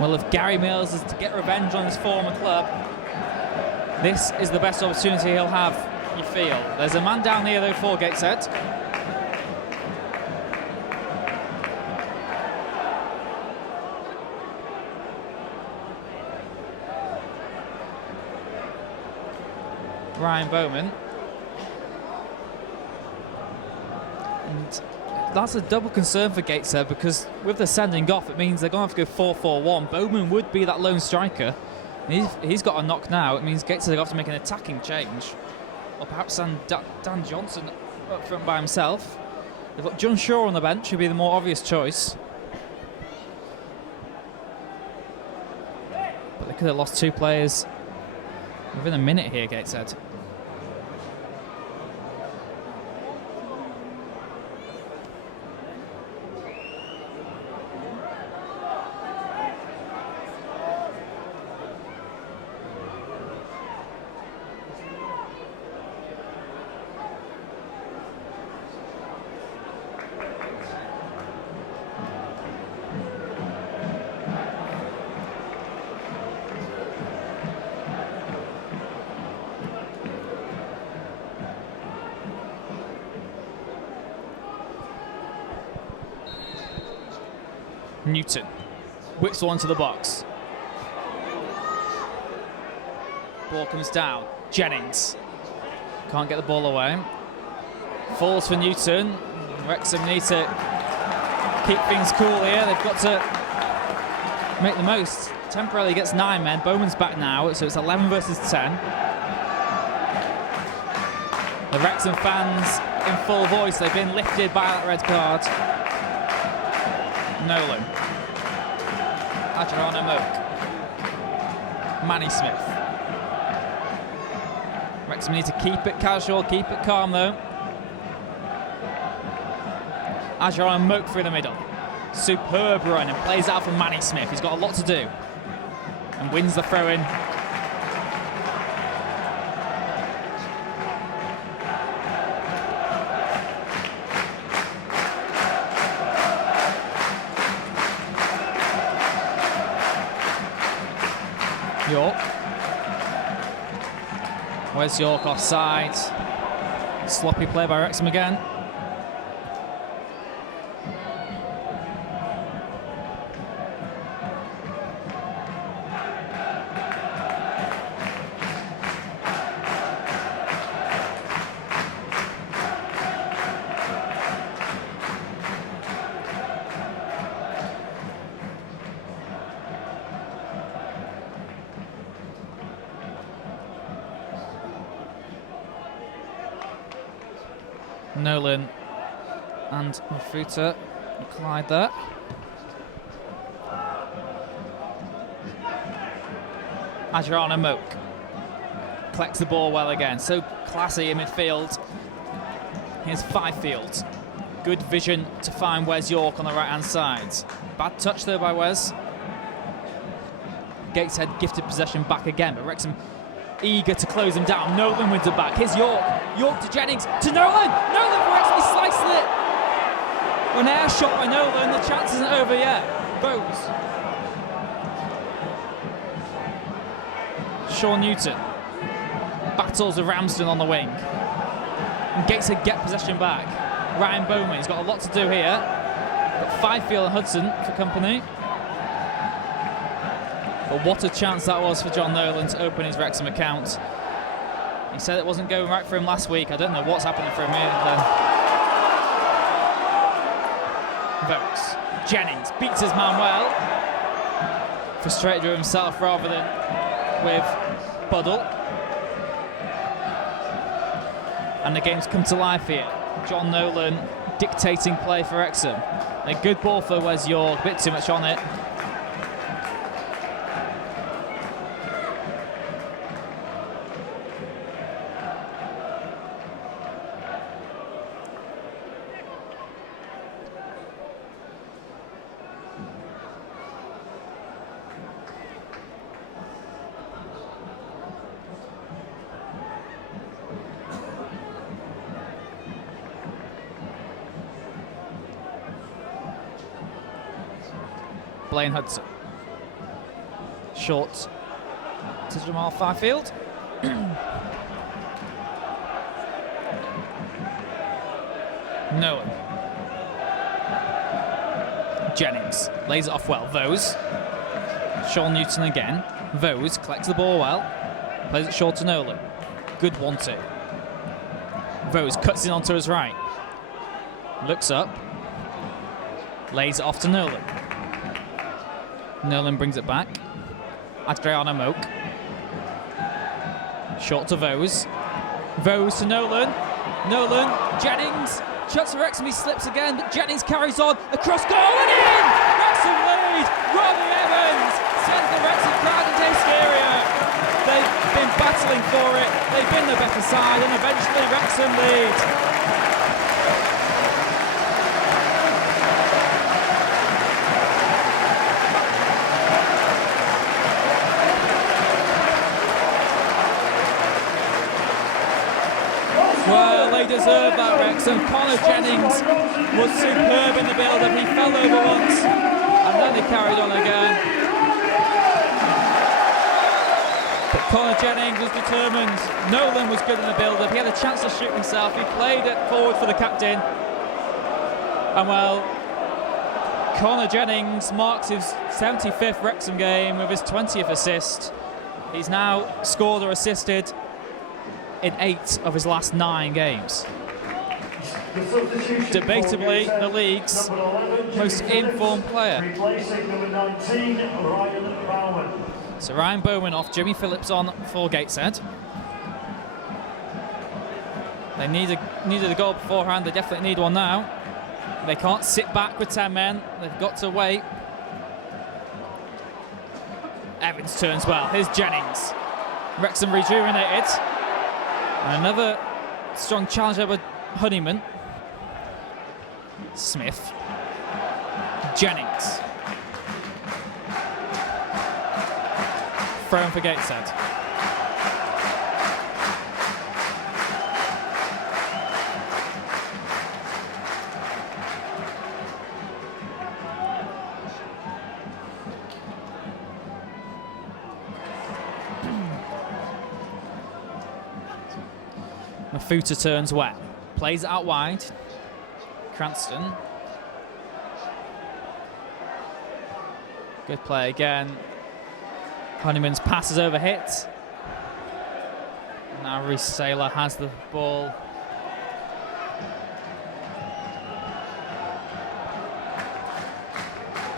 Well, if Gary Mills is to get revenge on his former club, this is the best opportunity he'll have, you feel. There's a man down here though for Gateshead. Ryan Bowman. And that's a double concern for Gateshead because with the sending off, it means they're going to have to go 4-4-1. Bowman would be that lone striker. He's got a knock now. It means Gateshead are going to have to make an attacking change. Or perhaps Dan Johnson up front by himself. They've got John Shaw on the bench, who'd be the more obvious choice. But they could have lost two players within a minute here, Gateshead. Newton whips one to the box. Ball comes down. Jennings can't get the ball away. Falls for Newton. Wrexham need to keep things cool here. They've got to make the most. Temporarily gets 9 men. Bowman's back now, so it's 11 versus 10. The Wrexham fans in full voice. They've been lifted by that red card. Nolan. Adriano Moak. Manny Smith. Wrexham need to keep it casual, keep it calm though. Adriano Moak through the middle. Superb run and plays out for Manny Smith. He's got a lot to do. And wins the throw-in. York. Where's York offside? Sloppy play by Wrexham again. Nolan and Mafuta collide there. Adriana Moak collects the ball well again. So classy in midfield. Here's Fifield. Good vision to find Wes York on the right-hand side. Bad touch though by Wes. Gateshead gifted possession back again, but Wrexham eager to close him down. Nolan wins it back. Here's York. York to Jennings. To Nolan. Nolan for Wrexham. He slices it. An air shot by Nolan. The chance isn't over yet. Vose. Sean Newton. Battles with Ramsden on the wing. And Gateshead get possession back. Ryan Bowman. He's got a lot to do here. Got Fifield and Hudson for company. But what a chance that was for John Nolan to open his Wrexham account. He said it wasn't going right for him last week. I don't know what's happening for him here then. Vokes. Jennings beats his man well. Frustrated with himself rather than with Buddle. And the game's come to life here. John Nolan dictating play for Wrexham. A good ball for Wes York, a bit too much on it. Blaine Hudson. Short to Jamal Fifield. Nolan. Jennings lays it off well. Vose. Sean Newton again. Vose collects the ball well. Plays it short to Nolan. Good 1-2. Vose cuts in onto his right. Looks up. Lays it off to Nolan. Nolan brings it back. Adriana Moak. Short to Vose. Vose to Nolan. Nolan. Jennings. Shots for Wrexham. He slips again, but Jennings carries on. Across goal and in! Wrexham lead! Robbie Evans sends the Wrexham crowd into hysteria. They've been battling for it. They've been the better side, and eventually Wrexham lead. Well, they deserve that, Wrexham. Connor Jennings was superb in the build-up. He fell over once, and then he carried on again. But Connor Jennings was determined. Nolan was good in the build-up. He had a chance to shoot himself. He played it forward for the captain. And well, Connor Jennings marks his 75th Wrexham game with his 20th assist. He's now scored or assisted in 8 of his last 9 games. Debatably the league's most informed player. So Ryan Bowman off, Jimmy Phillips on for Gateshead. They needed a goal beforehand, they definitely need one now. They can't sit back with 10 men, they've got to wait. Evans turns well, here's Jennings. Wrexham rejuvenated. And another strong challenge over Honeyman. Smith. Jennings. Thrown for Gateshead. Mafuta turns wet. Plays it out wide. Cranston. Good play again. Honeyman's passes over hit. Now Reece Saylor has the ball.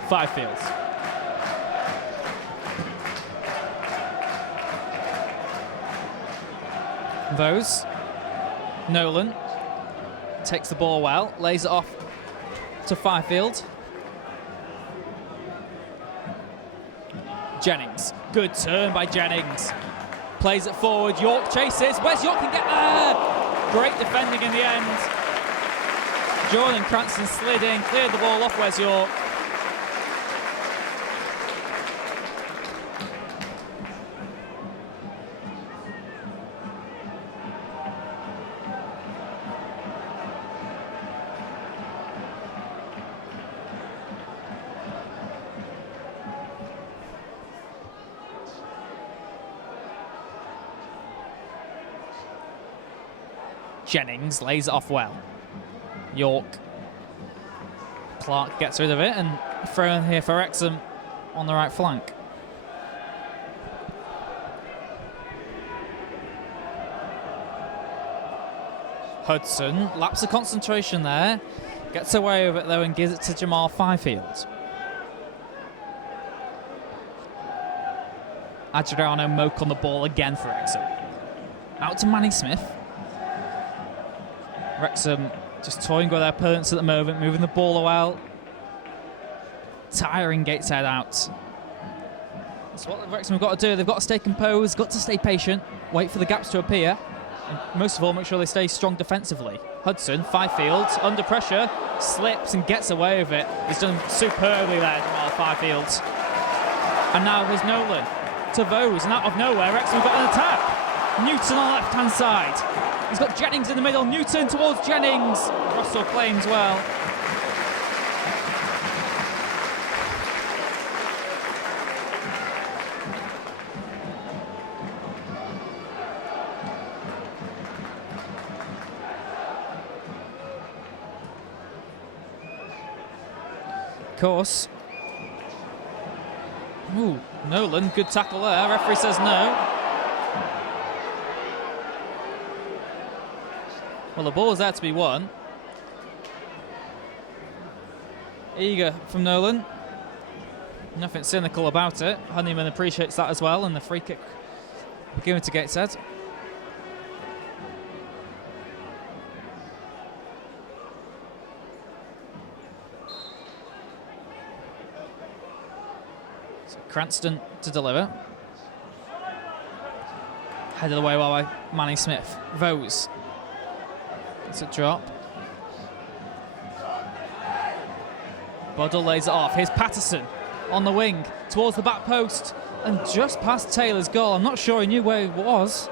Fifield. Vose. Nolan takes the ball well, lays it off to Fifield. Jennings, good turn by Jennings. Plays it forward, York chases. Wes York can get there. Great defending in the end. Jordan Cranston slid in, cleared the ball off Wes York. Jennings lays it off well. York. Clark gets rid of it and thrown here for Wrexham on the right flank. Hudson, lapse of concentration there. Gets away with it though and gives it to Jamal Fifield. Adriano Moke on the ball again for Wrexham. Out to Manny Smith. Wrexham just toying with their opponents at the moment, moving the ball well. Tiring Gateshead out. That's what Wrexham have got to do. They've got to stay composed, got to stay patient, wait for the gaps to appear, and most of all, make sure they stay strong defensively. Hudson, Fifield, under pressure, slips and gets away with it. He's done superbly there, Jamal Fifield. And now here's Nolan to Vose, and out of nowhere, Wrexham have got an attack. Newton on the left-hand side. He's got Jennings in the middle. Newton towards Jennings. Russell claims well. Of course. Ooh, Nolan, good tackle there. Referee says no. Well, the ball is there to be won. Eager from Nolan. Nothing cynical about it. Honeyman appreciates that as well, and the free kick will give it to Gateshead. So Cranston to deliver. Headed away well by Manny Smith. Vose. It's a drop. Buddle lays it off. Here's Patterson on the wing towards the back post and just past Taylor's goal. I'm not sure he knew where he was.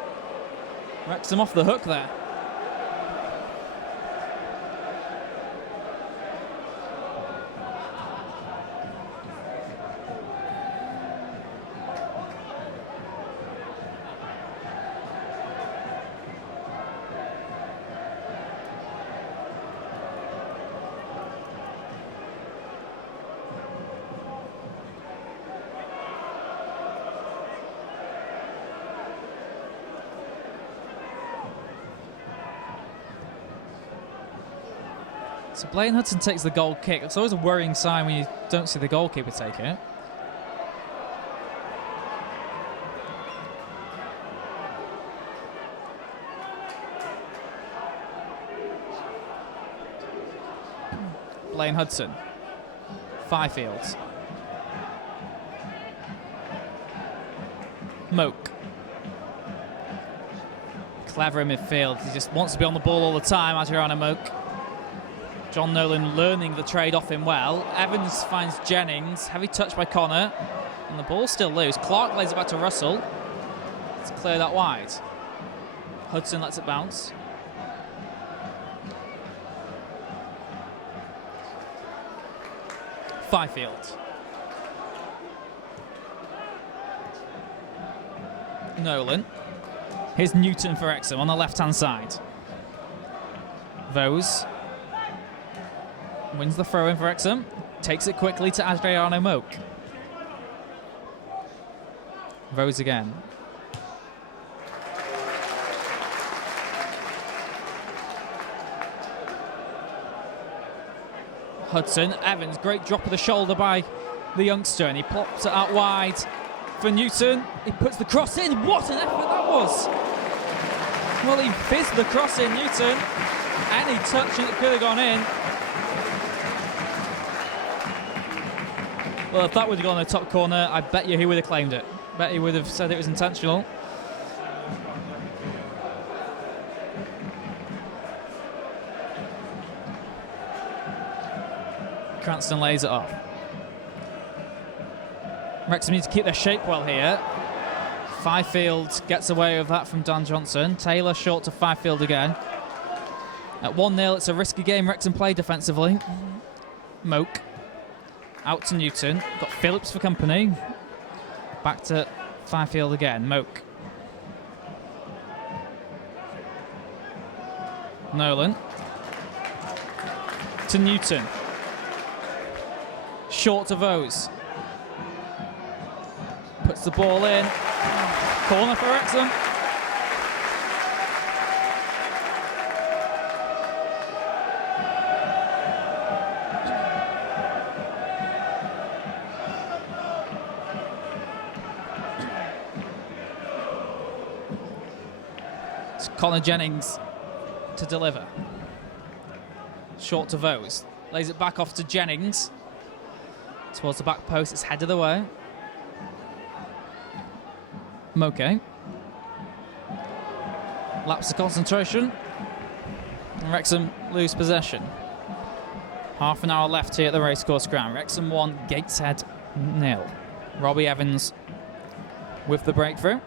Wrexham off the hook there. So Blaine Hudson takes the goal kick. It's always a worrying sign when you don't see the goalkeeper take it. Blaine Hudson. Fifield. Moke. Clever in midfield. He just wants to be on the ball all the time, Adriano Moke. John Nolan learning the trade off him well. Evans finds Jennings. Heavy touch by Connor. And the ball's still loose. Clark lays it back to Russell. Let's clear that wide. Hudson lets it bounce. Fifield. Nolan. Here's Newton for Wrexham on the left-hand side. Vose wins the throw-in for Wrexham. Takes it quickly to Adriano Moak. Vose again. Hudson, Evans, great drop of the shoulder by the youngster, and he plops it out wide for Newton. He puts the cross in. What an effort that was! Well, he fizzed the cross in, Newton. Any touch and it could have gone in. Well, if that would have gone in the top corner, I bet you he would have claimed it. Bet he would have said it was intentional. Cranston lays it off. Wrexham need to keep their shape well here. Fifield gets away with that from Dan Johnson. Taylor short to Fifield again. At 1-0, it's a risky game Wrexham play defensively. Moak. Out to Newton. Got Phillips for company. Back to Fifield again. Moak. Nolan. To Newton. Short to Vose. Puts the ball in. Corner for Wrexham. It's Connor Jennings to deliver. Short to Vose. Lays it back off to Jennings. Towards the back post, it's headed away. Moke. Lapse of concentration. And Wrexham lose possession. Half an hour left here at the racecourse ground. Wrexham 1, Gateshead 0. Robbie Evans with the breakthrough.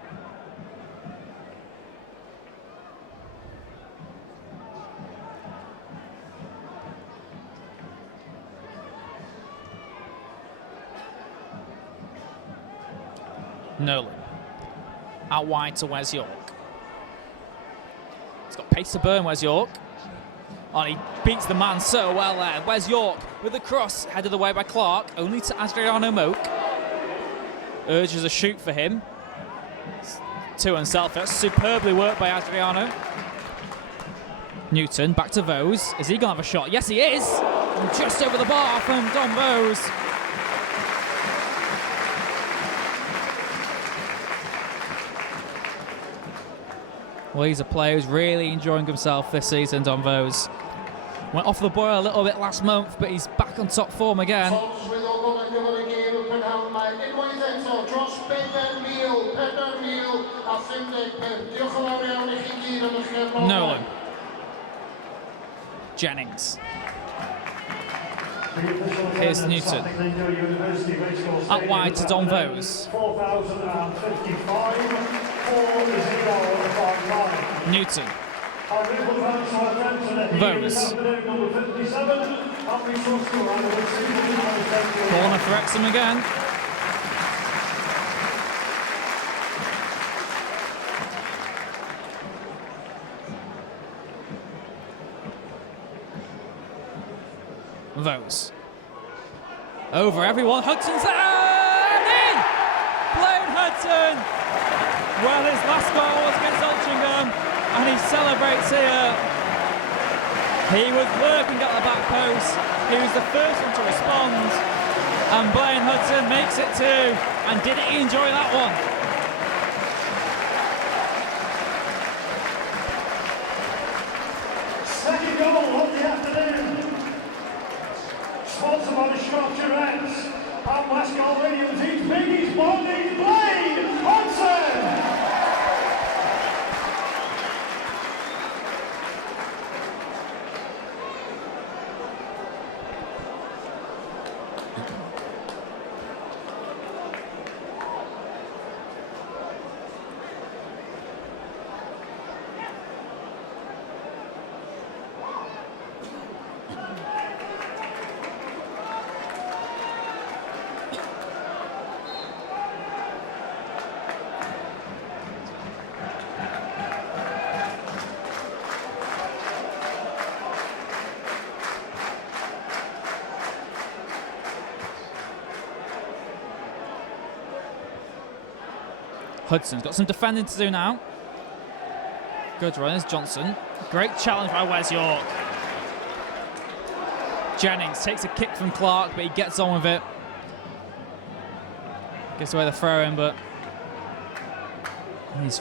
Nolan. Out wide to Wes York. He's got pace to burn, Wes York. Oh, and he beats the man so well there. Wes York with the cross, headed away by Clark, only to Adriano Moak. Urges a shoot for him. Too unselfish. Superbly worked by Adriano. Newton, back to Vose. Is he going to have a shot? Yes, he is! And just over the bar from Dom Vose. Well, he's a player who's really enjoying himself this season, Dom Vose. Went off the boil a little bit last month, but he's back on top form again. Nolan. Jennings. Here's Newton. Up wide to Dom Vose. 4,055. Newton. Vose. Corner for Wrexham again. Vose. Over everyone. Hudson's there! And in! Blaine Hudson! Well, his last goal was against Altrincham, and he celebrates here. He was working at the back post. He was the first one to respond, and Blaine Hudson makes it too. And did he enjoy that one? Second goal of the afternoon. Sponsored by the Shropshire and Westcott Williams. He's big, he's bonding, Blaine Hudson! Hudson's got some defending to do now. Good run is Johnson. Great challenge by Wes York. Jennings takes a kick from Clark, but he gets on with it. Gets away the throw in, but he's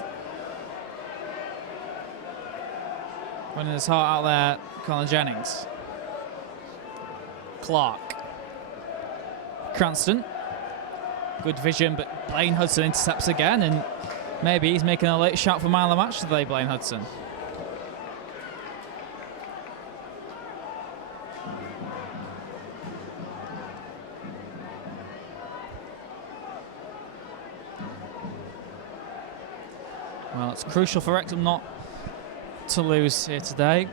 running his heart out there, Colin Jennings. Clark. Cranston. Good vision, but Blaine Hudson intercepts again, and maybe he's making a late shot for man of the match today, Blaine Hudson. Well, it's crucial for Wrexham not to lose here today.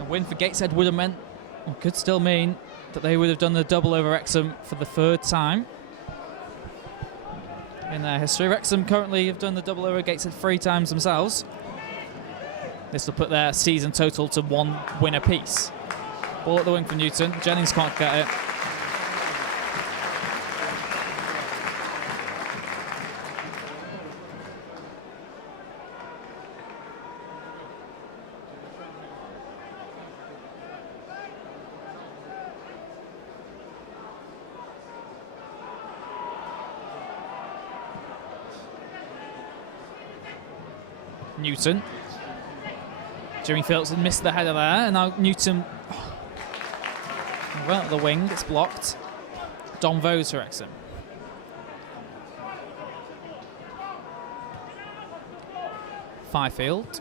A win for Gateshead would have meant, or could still mean, that they would have done the double over Wrexham for the third time in their history. Wrexham currently have done the double over Gateshead 3 times themselves. This will put their season total to 1 win apiece. Ball at the wing for Newton. Jennings can't get it. Newton. Jimmy Phillips had missed the header there, and now Newton run up the wing, it's blocked. Dom Vose for Wrexham. Fifield.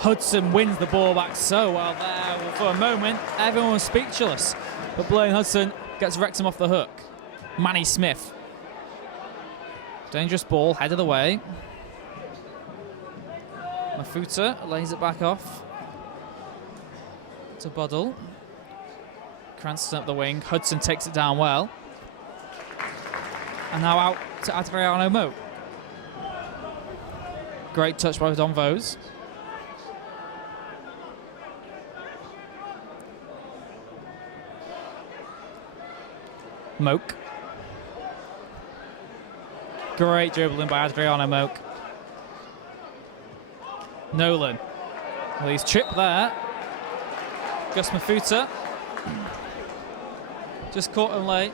Hudson wins the ball back so well there. Well, for a moment, everyone was speechless, but Blaine Hudson gets Wrexham off the hook. Manny Smith. Dangerous ball, headed away. Mafuta lays it back off to Buddle. Cranston up the wing. Hudson takes it down well. And now out to Adriano Moat. Great touch by Dom Vose. Moak. Great dribbling by Adriano Moak. Nolan. Well, he's tripped there. Gus Mafuta. Just caught him late.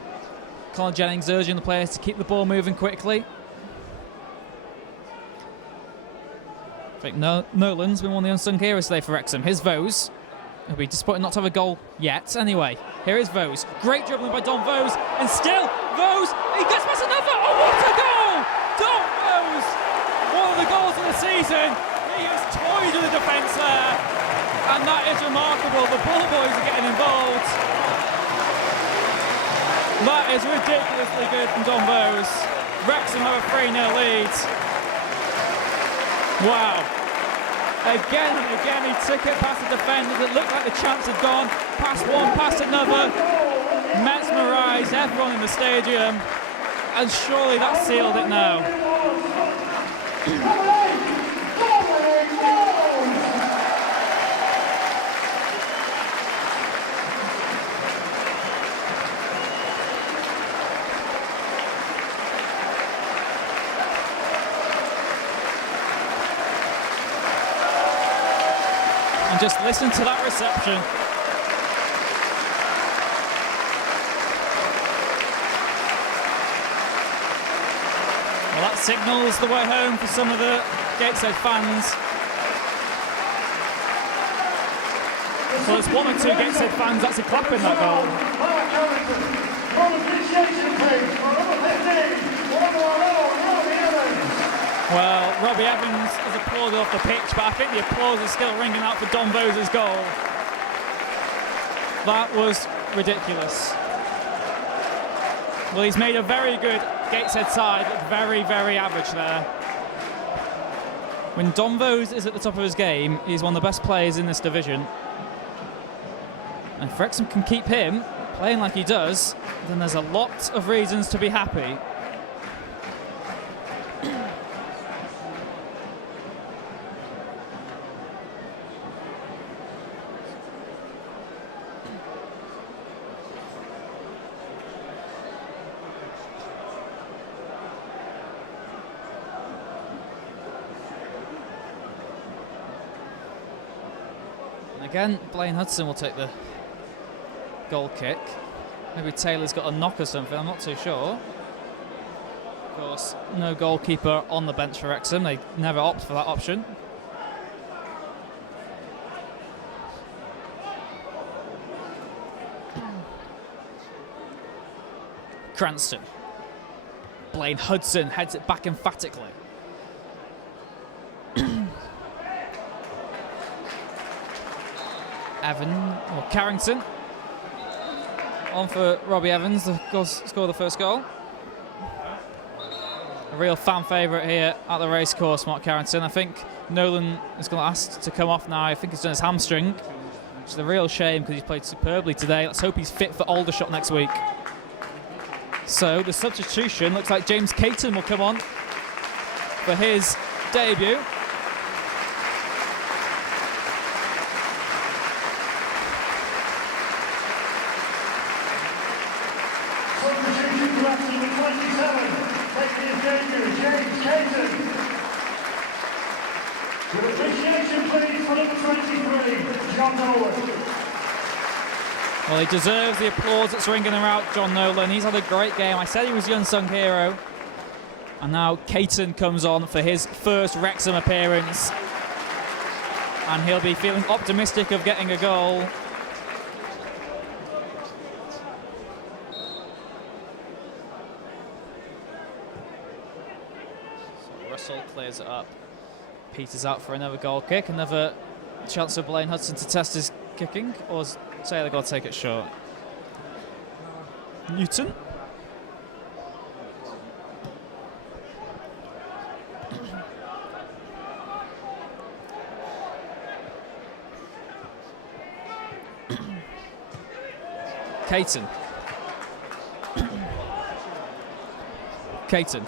Colin Jennings urging the players to keep the ball moving quickly. I think Nolan's been one of the unsung heroes today for Wrexham. Here's Vose. He'll be disappointed not to have a goal yet. Anyway, here is Vose. Great dribbling by Dom Vose. And still, Vose, he gets past another. Oh, what a goal! Dom Vose! One of the goals of the season. He has toyed with the defence there. And that is remarkable. The ball boys are getting involved. That is ridiculously good from Dom Vose. Wrexham have a 3-0 lead. Wow. Again and again he took it past the defenders. It looked like the chance had gone. Past one, past another. Mesmerised everyone in the stadium. And surely that sealed it now. And just listen to that reception. Well, that signals the way home for some of the Gateshead fans. Well, it's 1 or 2 Gateshead fans actually clapping that goal. Well, Robbie Evans has applauded off the pitch, but I think the applause is still ringing out for Dom Vose's goal. That was ridiculous. Well, he's made a very good Gateshead side look very, very average there. When Dom Vose is at the top of his game, he's one of the best players in this division. And if Wrexham can keep him playing like he does, then there's a lot of reasons to be happy. And again, Blaine Hudson will take the goal kick. Maybe Taylor's got a knock or something, I'm not too sure. Of course, no goalkeeper on the bench for Wrexham. They never opt for that option. Cranston. Blaine Hudson heads it back emphatically. Carrington on for Robbie Evans to score the first goal. A real fan favourite here at the racecourse, Mark Carrington. I think Nolan is going to ask to come off now. I think he's done his hamstring, which is a real shame because he's played superbly today. Let's hope he's fit for Aldershot next week. So the substitution looks like James Caton will come on for his debut. Substitution to Wrexham at 27, making his debut, James Caton. With appreciation, please, for number 23, John Nolan. Well, he deserves the applause that's ringing around John Nolan. He's had a great game. I said he was the unsung hero. And now Caton comes on for his first Wrexham appearance. And he'll be feeling optimistic of getting a goal. So Russell clears it up. Peters out for another goal kick. Another chance for Blaine Hudson to test his kicking. Or is Taylor got to take it short? Newton. Caton. Caton.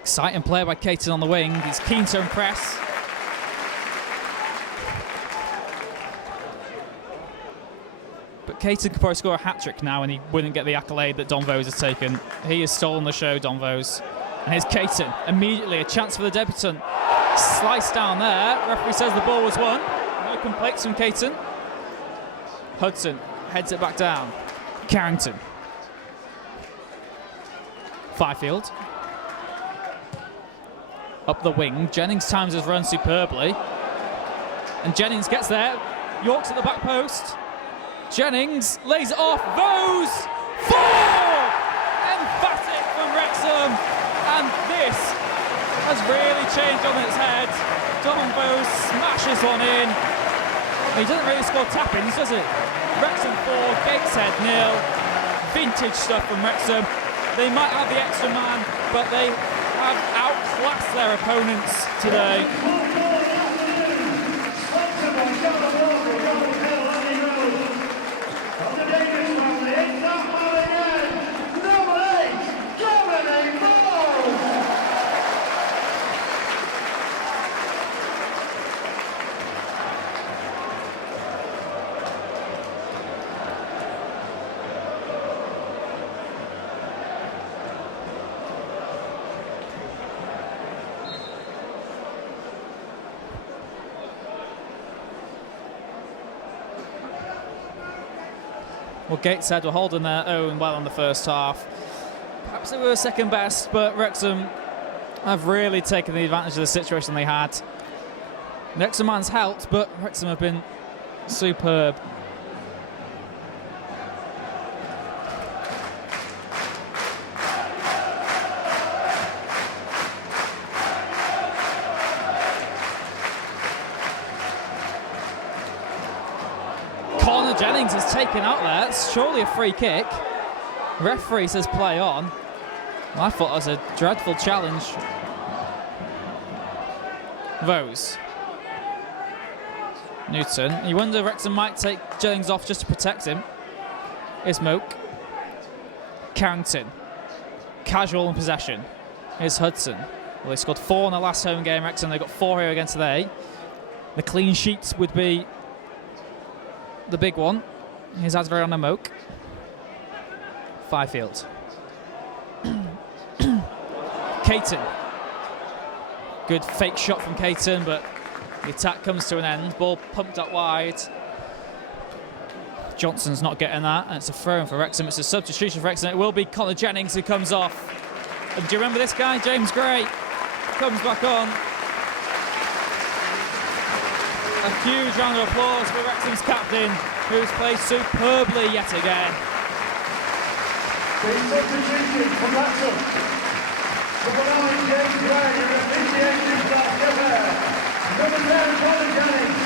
Exciting play by Caton on the wing. He's keen to impress. But Caton could probably score a hat-trick now and he wouldn't get the accolade that Dom Vose has taken. He has stolen the show, Dom Vose. And here's Caton. Immediately a chance for the debutant. Sliced down there. Referee says the ball was won. No complaints from Caton. Hudson heads it back down. Carrington. Fifield. Up the wing. Jennings times his run superbly. And Jennings gets there. York's at the back post. Jennings lays it off. Vose! 4! Emphatic from Wrexham. And this has really changed on its head. Dom Vose smashes one in. He doesn't really score tap-ins, does it? Wrexham 4, Gateshead 0. Vintage stuff from Wrexham. They might have the extra man, but they have outclassed their opponents today. Well, Gateshead were holding their own well in the first half. Perhaps they were second best, but Wrexham have really taken the advantage of the situation they had. The extra man's helped, but Wrexham have been superb. Connor Jennings is taken out there. It's surely a free kick. Referee says play on. Well, I thought that was a dreadful challenge. Vose. Newton. You wonder Wrexham might take Jennings off just to protect him. Here's Moke. Carrington. Casual in possession. Here's Hudson. Well, they scored 4 in the last home game, Wrexham. They got 4 here again today. The clean sheets would be the big one. Here's Adriana Moke. Fifield. Caton. Good fake shot from Caton, but the attack comes to an end. Ball pumped up wide. Johnson's not getting that, and it's a throw-in for Wrexham. It's a substitution for Wrexham. It will be Connor Jennings who comes off. And do you remember this guy? James Gray comes back on. A huge round of applause for Wrexham's captain, who's played superbly yet again. The substitution from Wrexham. Number 9, James Gray, and officiating that together. Number 10, Connor Jennings.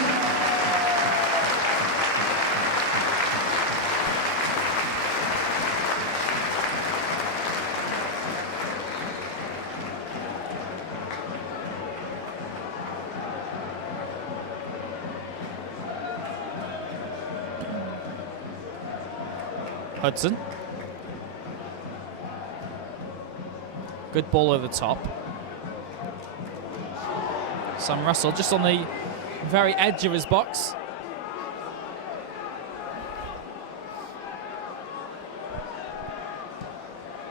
Hudson. Good ball over the top. Sam Russell just on the very edge of his box.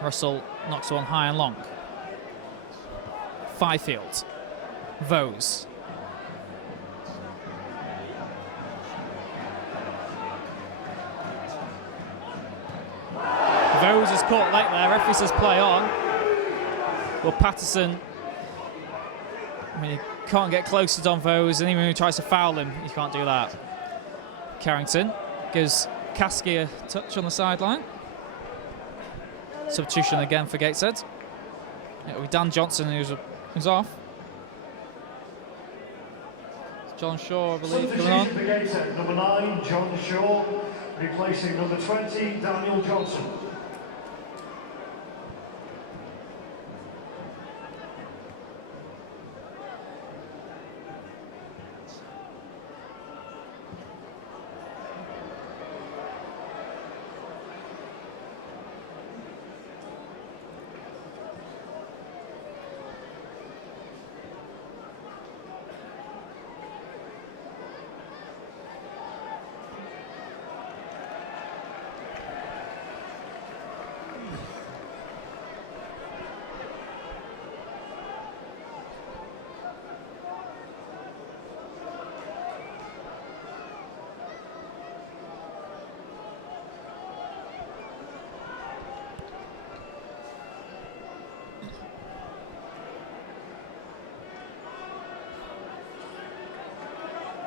Russell knocks one high and long. Fifield. Vose. Vose is caught late there. Referee says play on. Well, Patterson, I mean, he can't get close to Dom Vose, and even when he tries to foul him, he can't do that. Carrington gives Kasky a touch on the sideline. Substitution again for Gateshead. It'll be Dan Johnson who's off. John Shaw, I believe, coming on. Substitution for Gateshead. Number 9, John Shaw, replacing number 20, Daniel Johnson.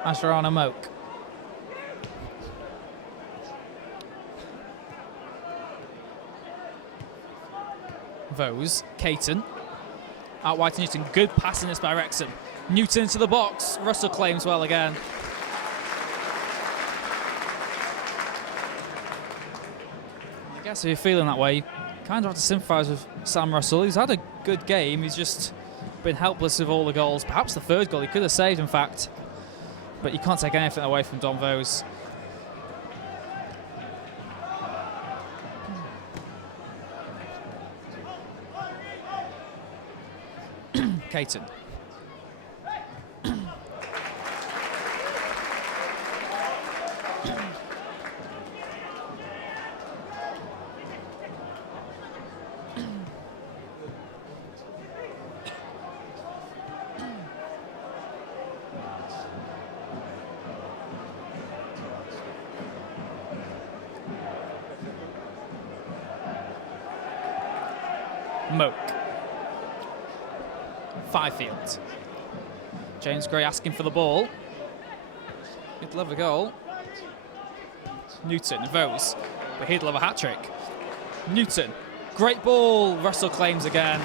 Adriana Moke. Vose. Caton. Out wide to Newton. Good pass in this by Wrexham. Newton to the box. Russell claims well again. I guess if you're feeling that way, you kind of have to sympathise with Sam Russell. He's had a good game. He's just been helpless with all the goals. Perhaps the third goal he could have saved, in fact. But you can't take anything away from Dom Vose. Caton. Moke. Fifield. James Gray asking for the ball. He'd love a goal. Newton, Vose, but he'd love a hat-trick. Newton, great ball. Russell claims again.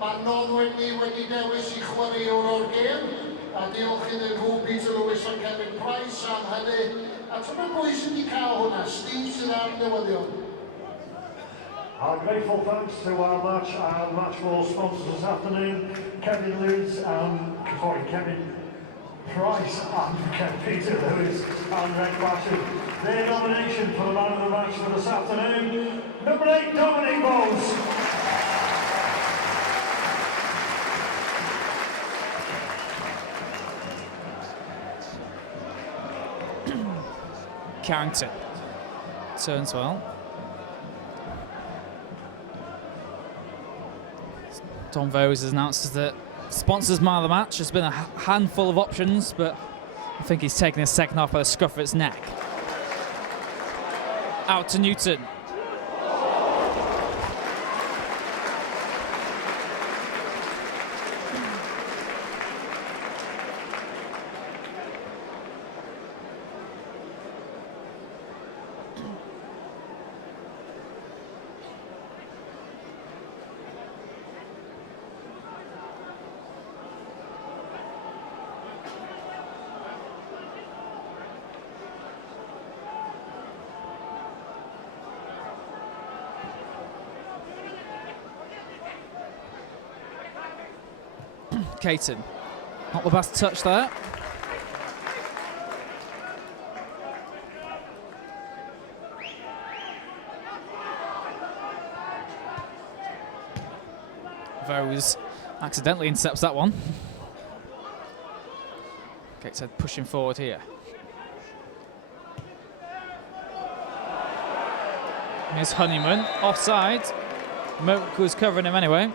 Mae Nonwen ni wedi dewis I chwaraewr o'r gêm. A diolch iddyn nhw, Peter Lewis a Kevin Price am hynny. A tybed pwy sydd wedi cael hwnna? Steve sydd am newyddion. Our grateful thanks to our match ball sponsors this afternoon, Kevin Price and Peter Lewis and Red Basham. Their nomination for the man of the match for this afternoon, number 8, Dom Vose. Carrington turns well. Dom Vose has announced that sponsors man of the match. There's been a handful of options, but I think he's taken his second half by the scruff of its neck. Out to Newton. Caton, not the best touch there. Vose accidentally intercepts that one. Gateshead pushing forward here. Here's Honeyman, offside. Moak was covering him anyway.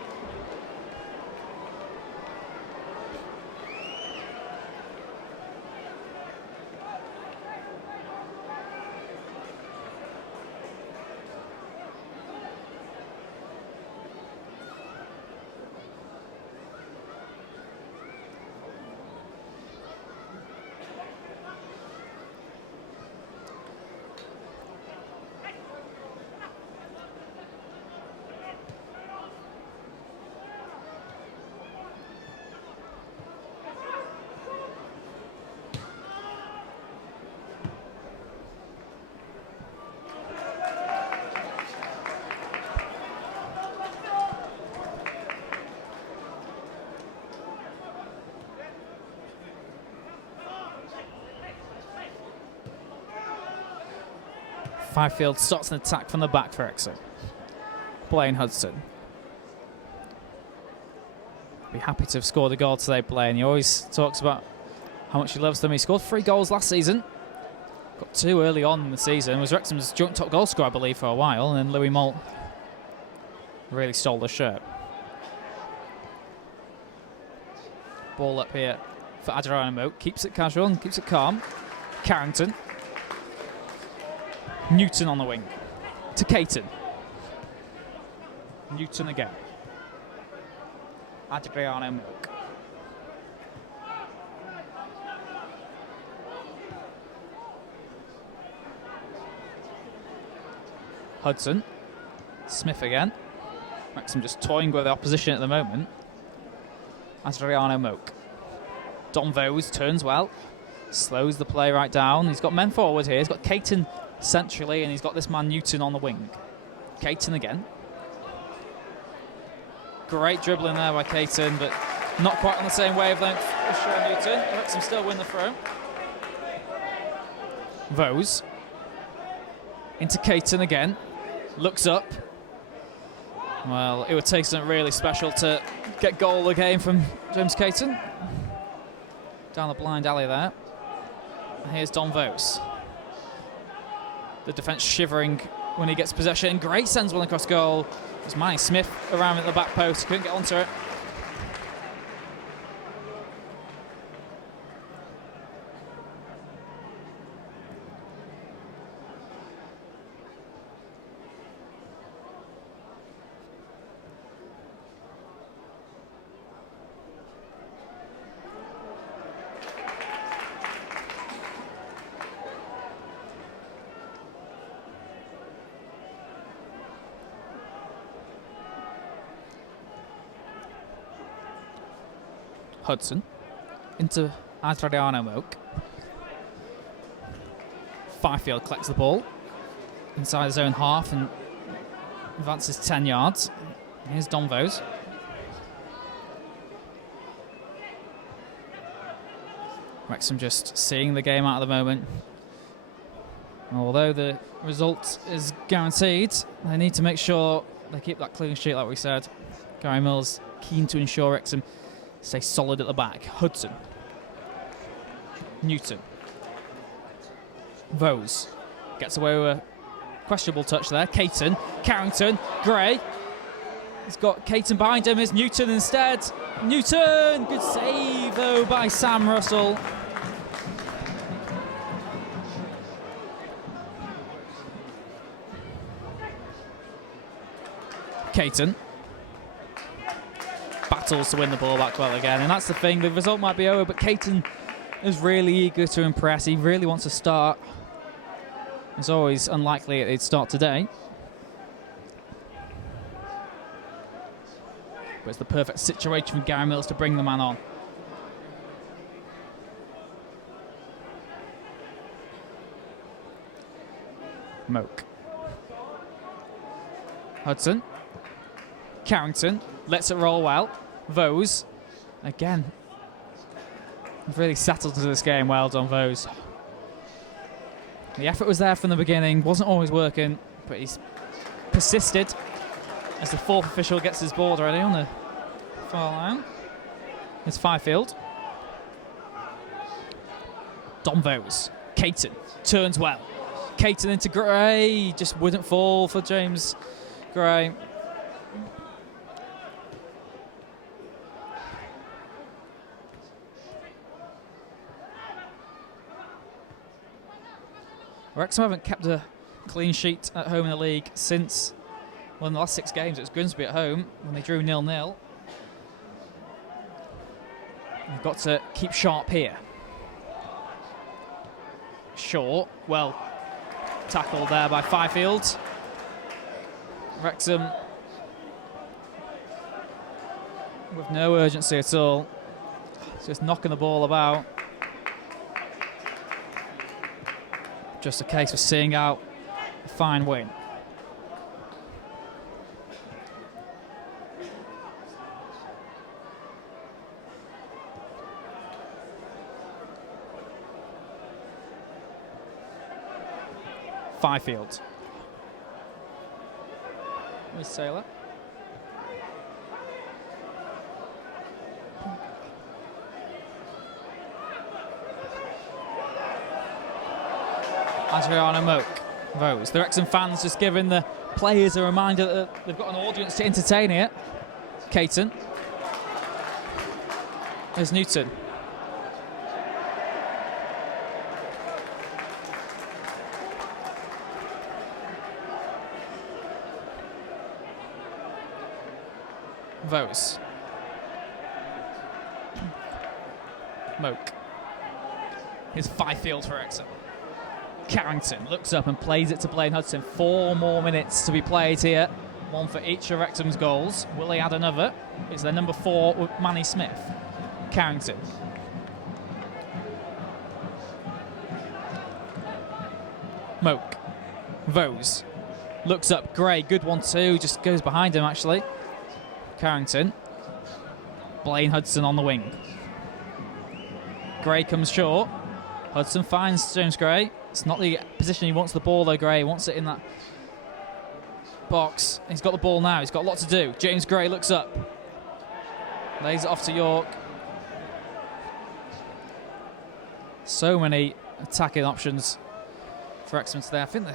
Fifield starts an attack from the back for Wrexham. Blaine Hudson. Be happy to have scored a goal today, Blaine. He always talks about how much he loves them. He scored 3 goals last season. Got 2 early on in the season. Was Wrexham's joint top goal scorer, I believe, for a while. And then Louis Moult really stole the shirt. Ball up here for Adriano Moat. Keeps it casual and keeps it calm. Carrington. Newton on the wing. To Caton. Newton again. Adriano Moat. Hudson. Smith again. Wrexham just toying with the opposition at the moment. Adriano Moak. Dom Vose turns well. Slows the play right down. He's got men forward here. He's got Caton centrally, and he's got this man Newton on the wing. Caton again. Great dribbling there by Caton, but not quite on the same wavelength as Sean Newton. Wrexham still win the throw. Vose. Into Caton again. Looks up. Well, it would take something really special to get goal of the game from James Caton. Down the blind alley there. And here's Dom Vose. The defence shivering when he gets possession. Great sends one across goal. There's Manny Smith around at the back post. Couldn't get onto it. Hudson into Adriano Moak. Fifield collects the ball inside his own half and advances 10 yards. Here's Dom Vose. Wrexham just seeing the game out at the moment. Although the result is guaranteed, they need to make sure they keep that clean sheet like we said. Gary Mills keen to ensure Wrexham stay solid at the back. Hudson. Newton. Vose gets away with a questionable touch there. Caton, Carrington, Gray. He's got Caton behind him. Is Newton instead. Newton! Good save though by Sam Russell. Caton battles to win the ball back well again, and that's the thing, the result might be over, but Caton is really eager to impress. He really wants to start. It's always unlikely it'd start today, but it's the perfect situation for Gary Mills to bring the man on. Moak. Hudson. Carrington lets it roll well. Vose, again, really settled into this game. Well done, Vose. The effort was there from the beginning, wasn't always working, but he's persisted as the fourth official gets his board ready on the far line. It's Fifield. Dom Vose. Caton turns well. Caton into Gray, just wouldn't fall for James Gray. Wrexham haven't kept a clean sheet at home in the league since, well, in the last 6 games it was Grimsby at home when they drew 0-0. They've got to keep sharp here. Shaw, well tackled there by Fifield. Wrexham with no urgency at all, just knocking the ball about. Just a case of seeing out a fine win. Fifield. Miss Saylor. Adriano Moak. Vose. The Wrexham fans just giving the players a reminder that they've got an audience to entertain here. Caton. There's Newton. Vose. Moak. Here's Fifield for Wrexham. Carrington looks up and plays it to Blaine Hudson. 4 more minutes to be played here. 1 for each of Wrexham's goals. Will they add another? It's their number 4 with Manny Smith. Carrington. Moak. Vose. Looks up. Gray. Good one too. Just goes behind him actually. Carrington. Blaine Hudson on the wing. Gray comes short. Hudson finds James Gray. It's not the position he wants the ball though, Gray. He wants it in that box. He's got the ball now. He's got a lot to do. James Gray looks up. Lays it off to York. So many attacking options for Wrexham today. I think the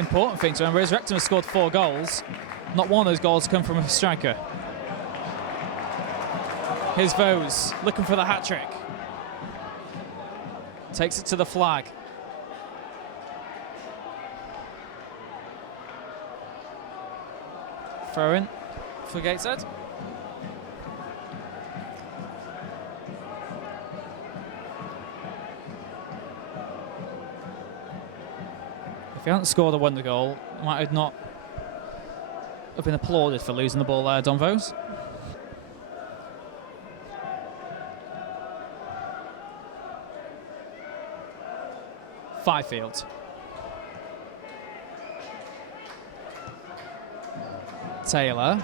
important thing to remember is Wrexham has scored 4 goals. Not one of those goals come from a striker. Here's Vose looking for the hat-trick. Takes it to the flag. Throw in for Gateshead. If he hadn't scored a wonder goal, he might have not have been applauded for losing the ball there, Dom Vose. Fifield. Taylor.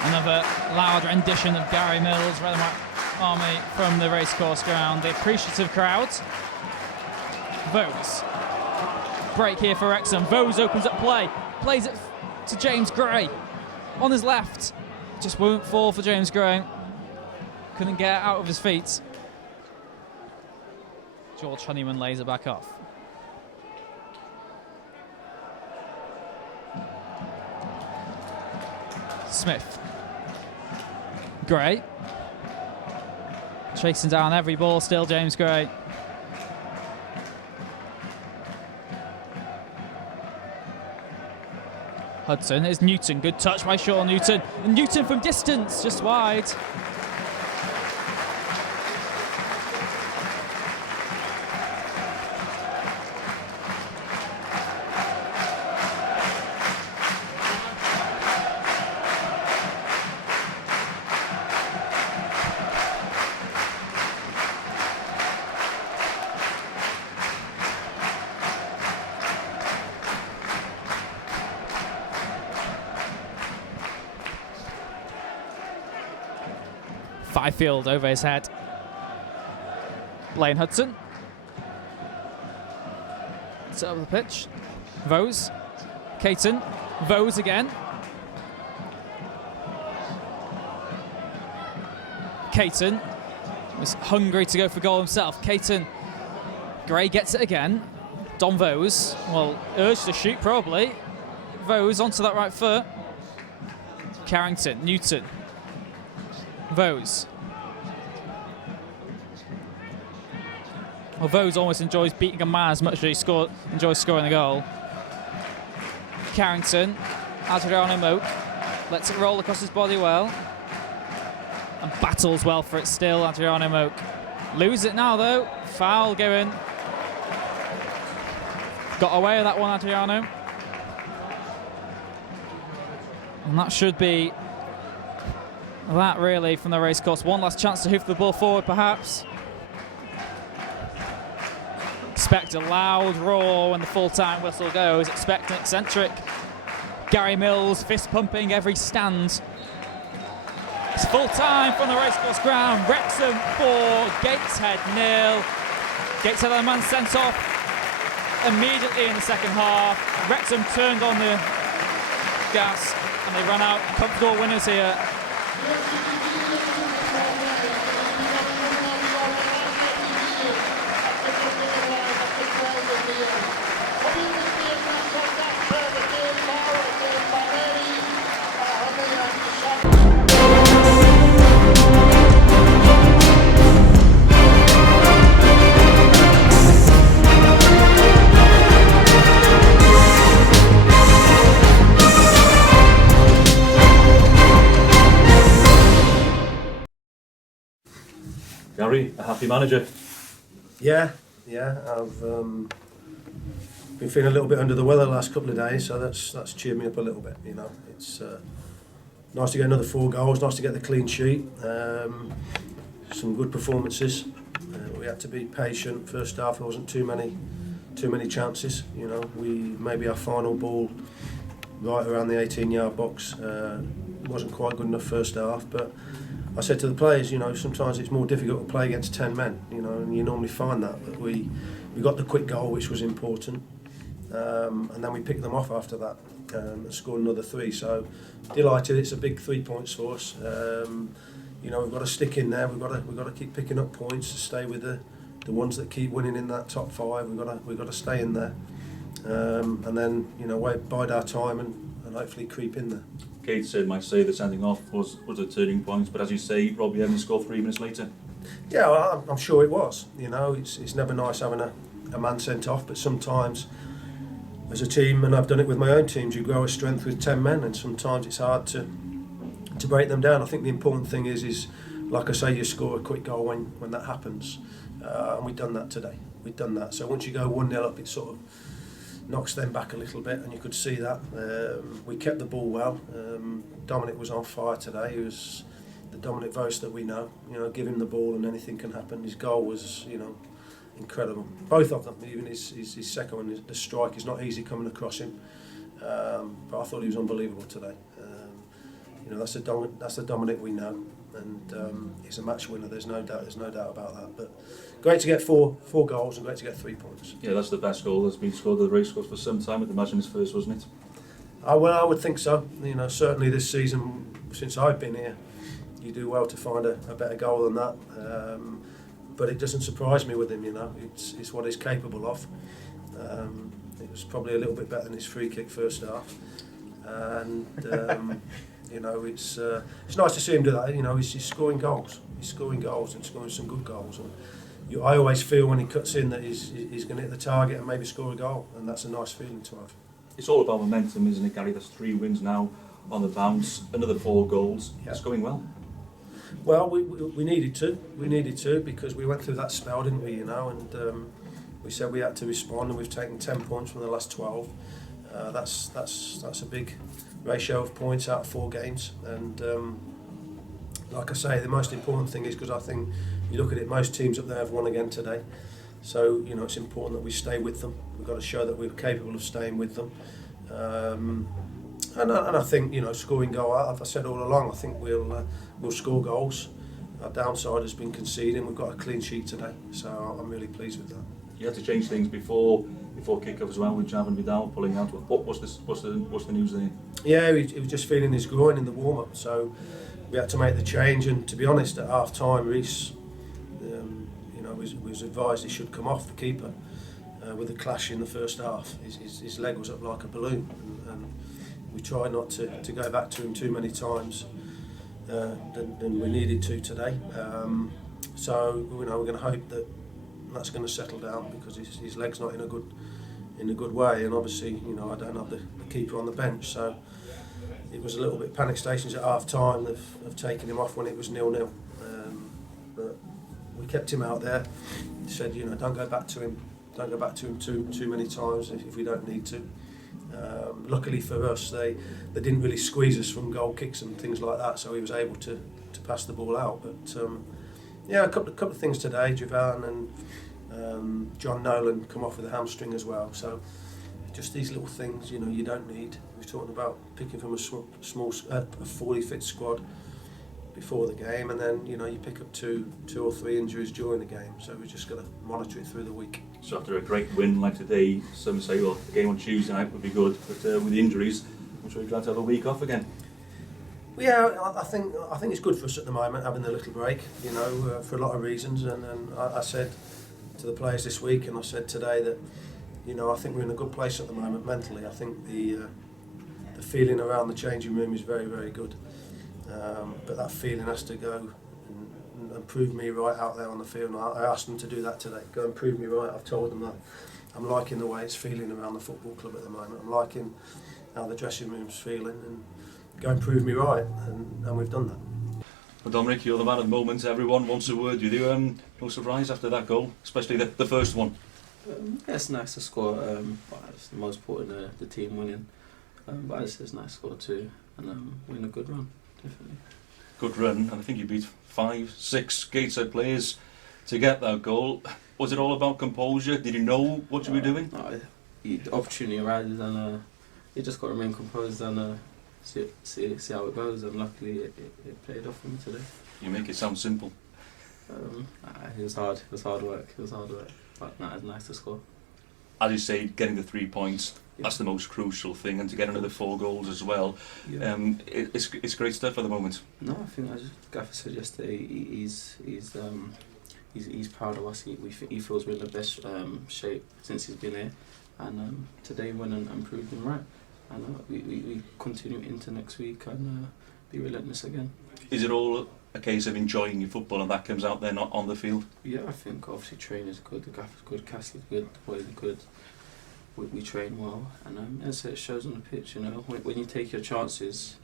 Another loud rendition of Gary Mills, Red and White Army from the racecourse ground. The appreciative crowd. Vose. Break here for Wrexham. Vose opens up play. Plays it to James Gray. On his left. Just won't fall for James Gray. Couldn't get out of his feet. George Honeyman lays it back off. Smith. Gray. Chasing down every ball, still James Gray. Hudson, is Newton, good touch by Sean Newton. And Newton from distance, just wide. Fifield over his head. Blaine Hudson. Set up the pitch. Vose. Caton. Vose again. Caton was hungry to go for goal himself. Caton. Gray gets it again. Dom Vose. Well, urged to shoot probably. Vose onto that right foot. Carrington. Newton. Vose. Well, Vose almost enjoys beating a man as much as he enjoys scoring a goal. Carrington, Adriano Moak, lets it roll across his body well. And battles well for it still, Adriano Moak. Lose it now though, foul going. Got away with that one, Adriano. And that should be that really from the racecourse. One last chance to hoof the ball forward perhaps. Expect a loud roar when the full-time whistle goes. Expect an eccentric Gary Mills fist pumping every stand. It's full-time from the racecourse ground. Wrexham 4, Gateshead 0. Gateshead had a man sent off immediately in the second half. Wrexham turned on the gas and they run out comfortable winners here. Gary, a happy manager? Yeah. I've been feeling a little bit under the weather the last couple of days, so that's cheered me up a little bit. You know, it's nice to get another 4 goals, nice to get the clean sheet. Some good performances. We had to be patient. First half, there wasn't too many chances. You know, maybe our final ball right around the 18-yard box wasn't quite good enough first half, but I said to the players, you know, sometimes it's more difficult to play against 10 men, you know, and you normally find that. But we got the quick goal, which was important, and then we picked them off after that and scored another 3. So delighted, it's a big 3 points for us. You know, we've got to stick in there. We've got to keep picking up points to stay with the ones that keep winning in that top 5. We've got to stay in there, and then you know bide our time and hopefully creep in there. Kate said might say the sending off was a turning point, but as you say, Robbie Evans scored 3 minutes later. Yeah, well, I'm sure it was. You know, it's never nice having a man sent off, but sometimes as a team, and I've done it with my own teams, you grow a strength with 10 men, and sometimes it's hard to break them down. I think the important thing is like I say, you score a quick goal when that happens, and we've done that today. We've done that. So once you go 1-0 up, it's sort of knocks them back a little bit, and you could see that. We kept the ball well. Dominic was on fire today. He was the Dominic Vose that we know. You know, give him the ball and anything can happen. His goal was, you know, incredible. Both of them, even his second one, the strike is not easy coming across him. But I thought he was unbelievable today. You know, that's the Dominic we know, and he's a match winner. There's no doubt about that. But great to get four goals and great to get 3 points. Yeah, that's the best goal that's been scored at the racecourse for some time. I'd imagine his first, wasn't it? Well, I would think so. You know, certainly this season, since I've been here, you do well to find a better goal than that. But it doesn't surprise me with him. You know, it's what he's capable of. It was probably a little bit better than his free kick first half, and you know, it's nice to see him do that. You know, he's scoring goals. He's scoring goals and scoring some good goals. And I always feel when he cuts in that he's going to hit the target and maybe score a goal, and that's a nice feeling to have. It's all about momentum, isn't it, Gary? That's 3 wins now on the bounce, another 4 goals. Yeah. It's going well. Well, we needed to. We needed to because we went through that spell, didn't we? You know, and we said we had to respond, and we've taken 10 points from the last 12. That's a big ratio of points out of 4 games. And like I say, the most important thing is because I think you look at it, most teams up there have won again today. So you know it's important that we stay with them. We've got to show that we're capable of staying with them. And I think, you know, scoring goal. I've said all along, I think we'll score goals. Our downside has been conceding. We've got a clean sheet today, so I'm really pleased with that. You had to change things before kick-off as well with Javan Vidal pulling out. What's the news there? Yeah, he was just feeling his groin in the warm-up, so we had to make the change. And to be honest, at half-time, Reece, you know, was advised he should come off, the keeper, with a clash in the first half. His leg was up like a balloon, and we tried not to go back to him too many times than we needed to today. So you know, we're going to hope that that's going to settle down because his leg's not in a good way, and obviously, you know, I don't have the keeper on the bench, so it was a little bit panic stations at half time of taking him off when it was 0-0. But we kept him out there. He said, you know, don't go back to him too many times if we don't need to. Luckily for us, they didn't really squeeze us from goal kicks and things like that, so he was able to pass the ball out. But yeah, a couple of things today. Javan and John Nolan come off with a hamstring as well. So just these little things, you know, you don't need. We're talking about picking from a fully fit squad before the game, and then, you know, you pick up two or 3 injuries during the game. So we've just got to monitor it through the week. So after a great win like today, some say, well, the game on Tuesday night would be good, but with the injuries, I'm sure you're glad to have a week off again. Well, yeah, I think it's good for us at the moment having a little break, you know, for a lot of reasons. And I said to the players this week, and I said today that, you know, I think we're in a good place at the moment mentally. I think the feeling around the changing room is very, very good. But that feeling has to go and prove me right out there on the field. And I asked them to do that today. Go and prove me right. I've told them that I'm liking the way it's feeling around the football club at the moment. I'm liking how the dressing room's feeling, and go and prove me right. And we've done that. Well, Dominic, you're the man of the moment. Everyone wants a word with you. No surprise after that goal, especially the first one. Yeah, it's nice to score. But it's the most important, the team winning. But it's nice to score too, and win a good run, definitely. Good run, and I think you beat 5-6 Gateshead players to get that goal. Was it all about composure? Did you know what you were doing? No, the opportunity arises, and you just got to remain composed and see how it goes. And luckily, it played off for me today. You make it sound simple. It was hard. It was hard work. But no, it's nice to score. As you say, getting the 3 points, that's the most crucial thing, and to get another 4 goals as well. Yeah. It's great stuff at the moment. No, I think as Gaffer said yesterday, he's proud of us. He feels we're in the best shape since he's been here, and today went and proved him right. And we continue into next week and be relentless again. Is it all a case of enjoying your football and that comes out there, not on the field? Yeah, I think obviously training's good, the Gaffer's good, Cassie's good, the boys are good. We train well, and as it shows on the pitch. You know, when you take your chances,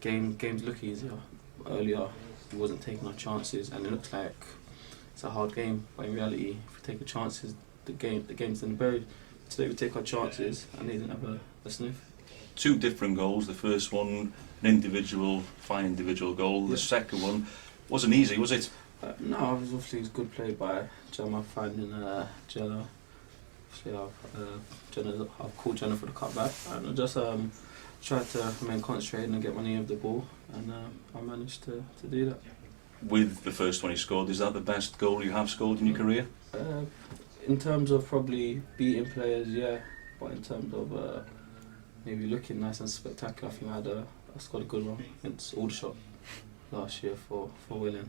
games look easier. Earlier, we wasn't taking our chances, and it looks like it's a hard game. But in reality, if we take the chances, the game's in the buried. today we take our chances, and they didn't have a sniff. 2 different goals. The first one, an individual, fine individual goal. The second one wasn't easy, was it? No, obviously it was good play by Gemma finding Jenna. Obviously I've called Jenna for the cutback, and I just tried to remain concentrated and get my knee of the ball, and I managed to do that. With the first one he scored, is that the best goal you have scored in your career? In terms of probably beating players, yeah, but in terms of maybe looking nice and spectacular, I think I scored a good one against Aldershot last year for Willing.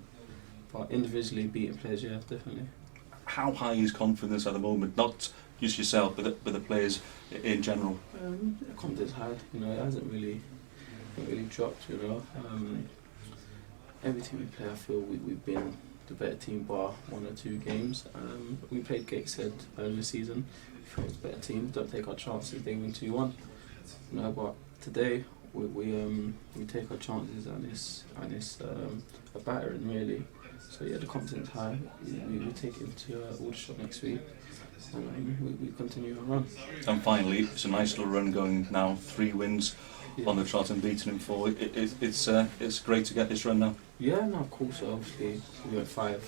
But individually beating players, yeah, definitely. How high is confidence at the moment? Not just yourself, but the players in general? Confidence high, you know, it hasn't really dropped, you know. Every team we play, I feel we've been the better team bar 1 or 2 games. We played Gateshead earlier this season. I feel it's a better team, don't take our chances, they win 2-1. You know, but today we take our chances, and it's a battering really. So yeah, the confidence high. We take it into Aldershot next week, and we continue our run. And finally, it's a nice little run going now. 3 wins on the trot and beating him 4. It's great to get this run now. Yeah, no, of course. Obviously, we went five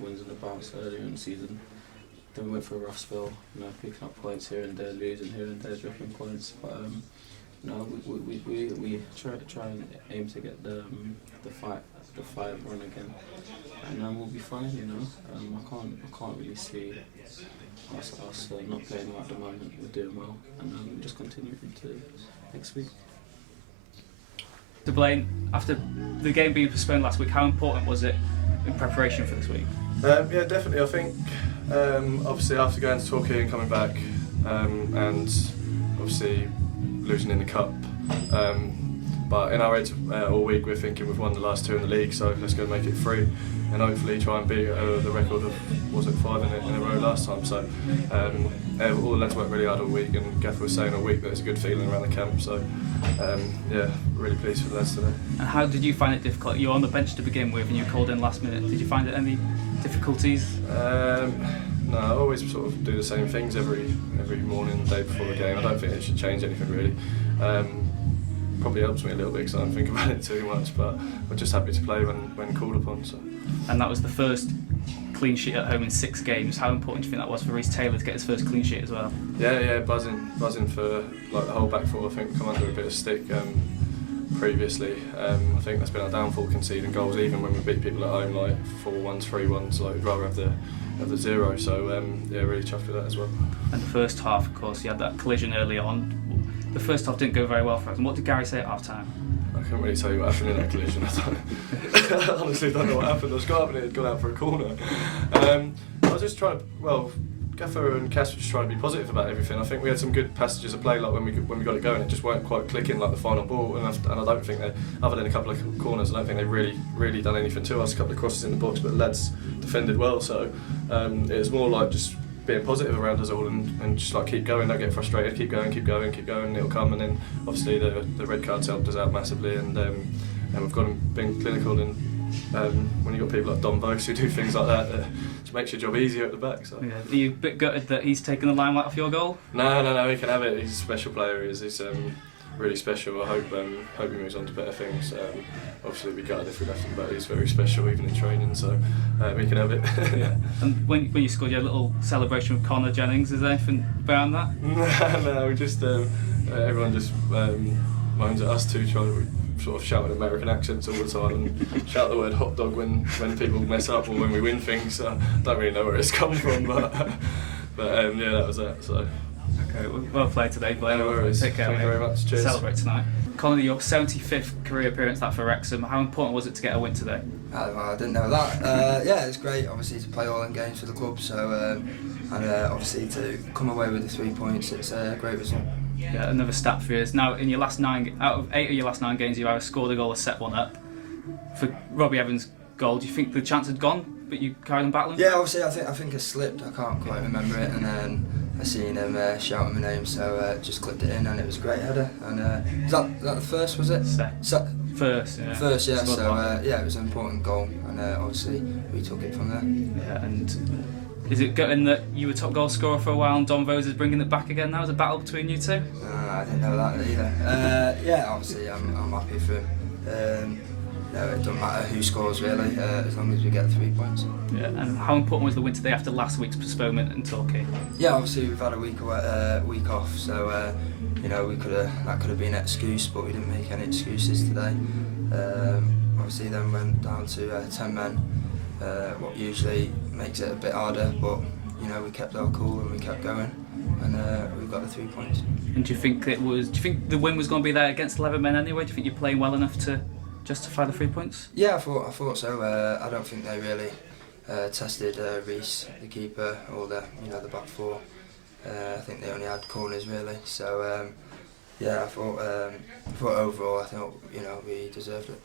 wins in the bounce earlier in the season. Then we went for a rough spell, you know, picking up points here and there, losing here and there, dropping points. But you know, we try and aim to get the 5 run again, and then we'll be fine. You know, I can't really see us not playing well at the moment. We're doing well, and we'll just continue into next week. To Blaine, after the game being postponed last week, how important was it in preparation for this week? Yeah, definitely. I think obviously after going to Torquay and coming back, and obviously losing in the cup, but in our heads all week we're thinking we've won the last 2 in the league, so let's go make it 3 and hopefully try and beat the record of, was it 5 in a row last time. So all the lads worked really hard all week, and Gaffer was saying all week that it's a good feeling around the camp. So yeah, really pleased for the lads today. And how did you find it difficult? You were on the bench to begin with, and you called in last minute. Did you find any difficulties? No, I always sort of do the same things every morning, the day before the game. I don't think it should change anything really. Probably helps me a little bit because I don't think about it too much, but I'm just happy to play when called upon. So. And that was the first clean sheet at home in 6 games. How important do you think that was for Reece Taylor to get his first clean sheet as well? Yeah, buzzing for like the whole back 4. I think come under a bit of stick previously. I think that's been our downfall, conceding goals even when we beat people at home, like 4-1s, 3-1s. Like we'd rather have the 0. So yeah, really chuffed with that as well. And the first half, of course, you had that collision early on. The first half didn't go very well for us. And what did Gary say at half time? I can't really tell you what happened in that collision. I honestly don't know what happened. I was driving it, had gone out for a corner. I was just trying to, well, Gaffer and Cass were just trying to be positive about everything. I think we had some good passages of play, like when we got it going, it just weren't quite clicking, like the final ball. And I don't think they, other than a couple of corners, I don't think they really done anything to us. A couple of crosses in the box, but the lads defended well. So it was more like just being positive around us all and just like keep going, don't get frustrated, keep going, and it'll come. And then obviously the red cards helped us out massively, and we've been clinical. And when you've got people like Dom Vose who do things like that, it just makes your job easier at the back. So. Yeah. Are you a bit gutted that he's taken the limelight off your goal? No, he can have it. He's a special player. He's really special. I hope he moves on to better things. Obviously, we gutted if we left him, but he's very special even in training, so he can have it. Yeah. And when you scored your little celebration with Connor Jennings, is there anything behind that? No, we just everyone just moans at us too, trying to sort of shout in American accents all the time and shout the word hot dog when people mess up or when we win things. So I don't really know where it's come from, but yeah, that was that. So. Okay, well played today, Blaine. No worries. Take care. Thank you very much. Cheers. Celebrate tonight. Connor, your 75th career appearance that for Wrexham. How important was it to get a win today? Well, I didn't know that. Yeah, it's great, obviously, to play all in games for the club. So, and obviously to come away with the 3 points, it's a great result. Yeah, another stat for you is now in your last 9 out of 8 of your last 9 games, you've either scored a goal or set one up. For Robbie Evans' goal, do you think the chance had gone, but you carried on battling? Yeah, obviously, I think I slipped. I can't quite remember it, and then I seen him shouting my name, so just clipped it in, and it was a great header. And was that the first? Was it? First, yeah. First, yeah. So yeah, it was an important goal, and obviously we took it from there. Yeah, and Is it gutting that you were top goal scorer for a while and Dom Vose is bringing it back again now? Is a battle between you two? I didn't know that either. Yeah, obviously I'm happy for him. No, it doesn't matter who scores really, as long as we get 3 points. Yeah. And how important was the win today after last week's postponement in Torquay? Yeah, obviously we've had a week off, so you know that could have been an excuse, but we didn't make any excuses today. Obviously then went down to 10 men, what usually makes it a bit harder, but you know we kept our cool and we kept going, and we've got the 3 points. And do you think the win was going to be there against 11 men anyway? Do you think you're playing well enough to justify the 3 points? Yeah, I thought so. I don't think they really tested Reece, the keeper, or the back four. I think they only had corners really. So yeah, I thought overall, I thought we deserved it.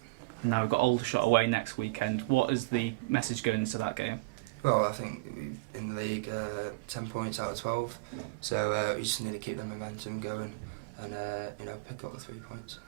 Now we've got Aldershot away next weekend. What is the message going into that game? Well, I think in the league, 10 points out of 12. So we just need to keep the momentum going and pick up the 3 points.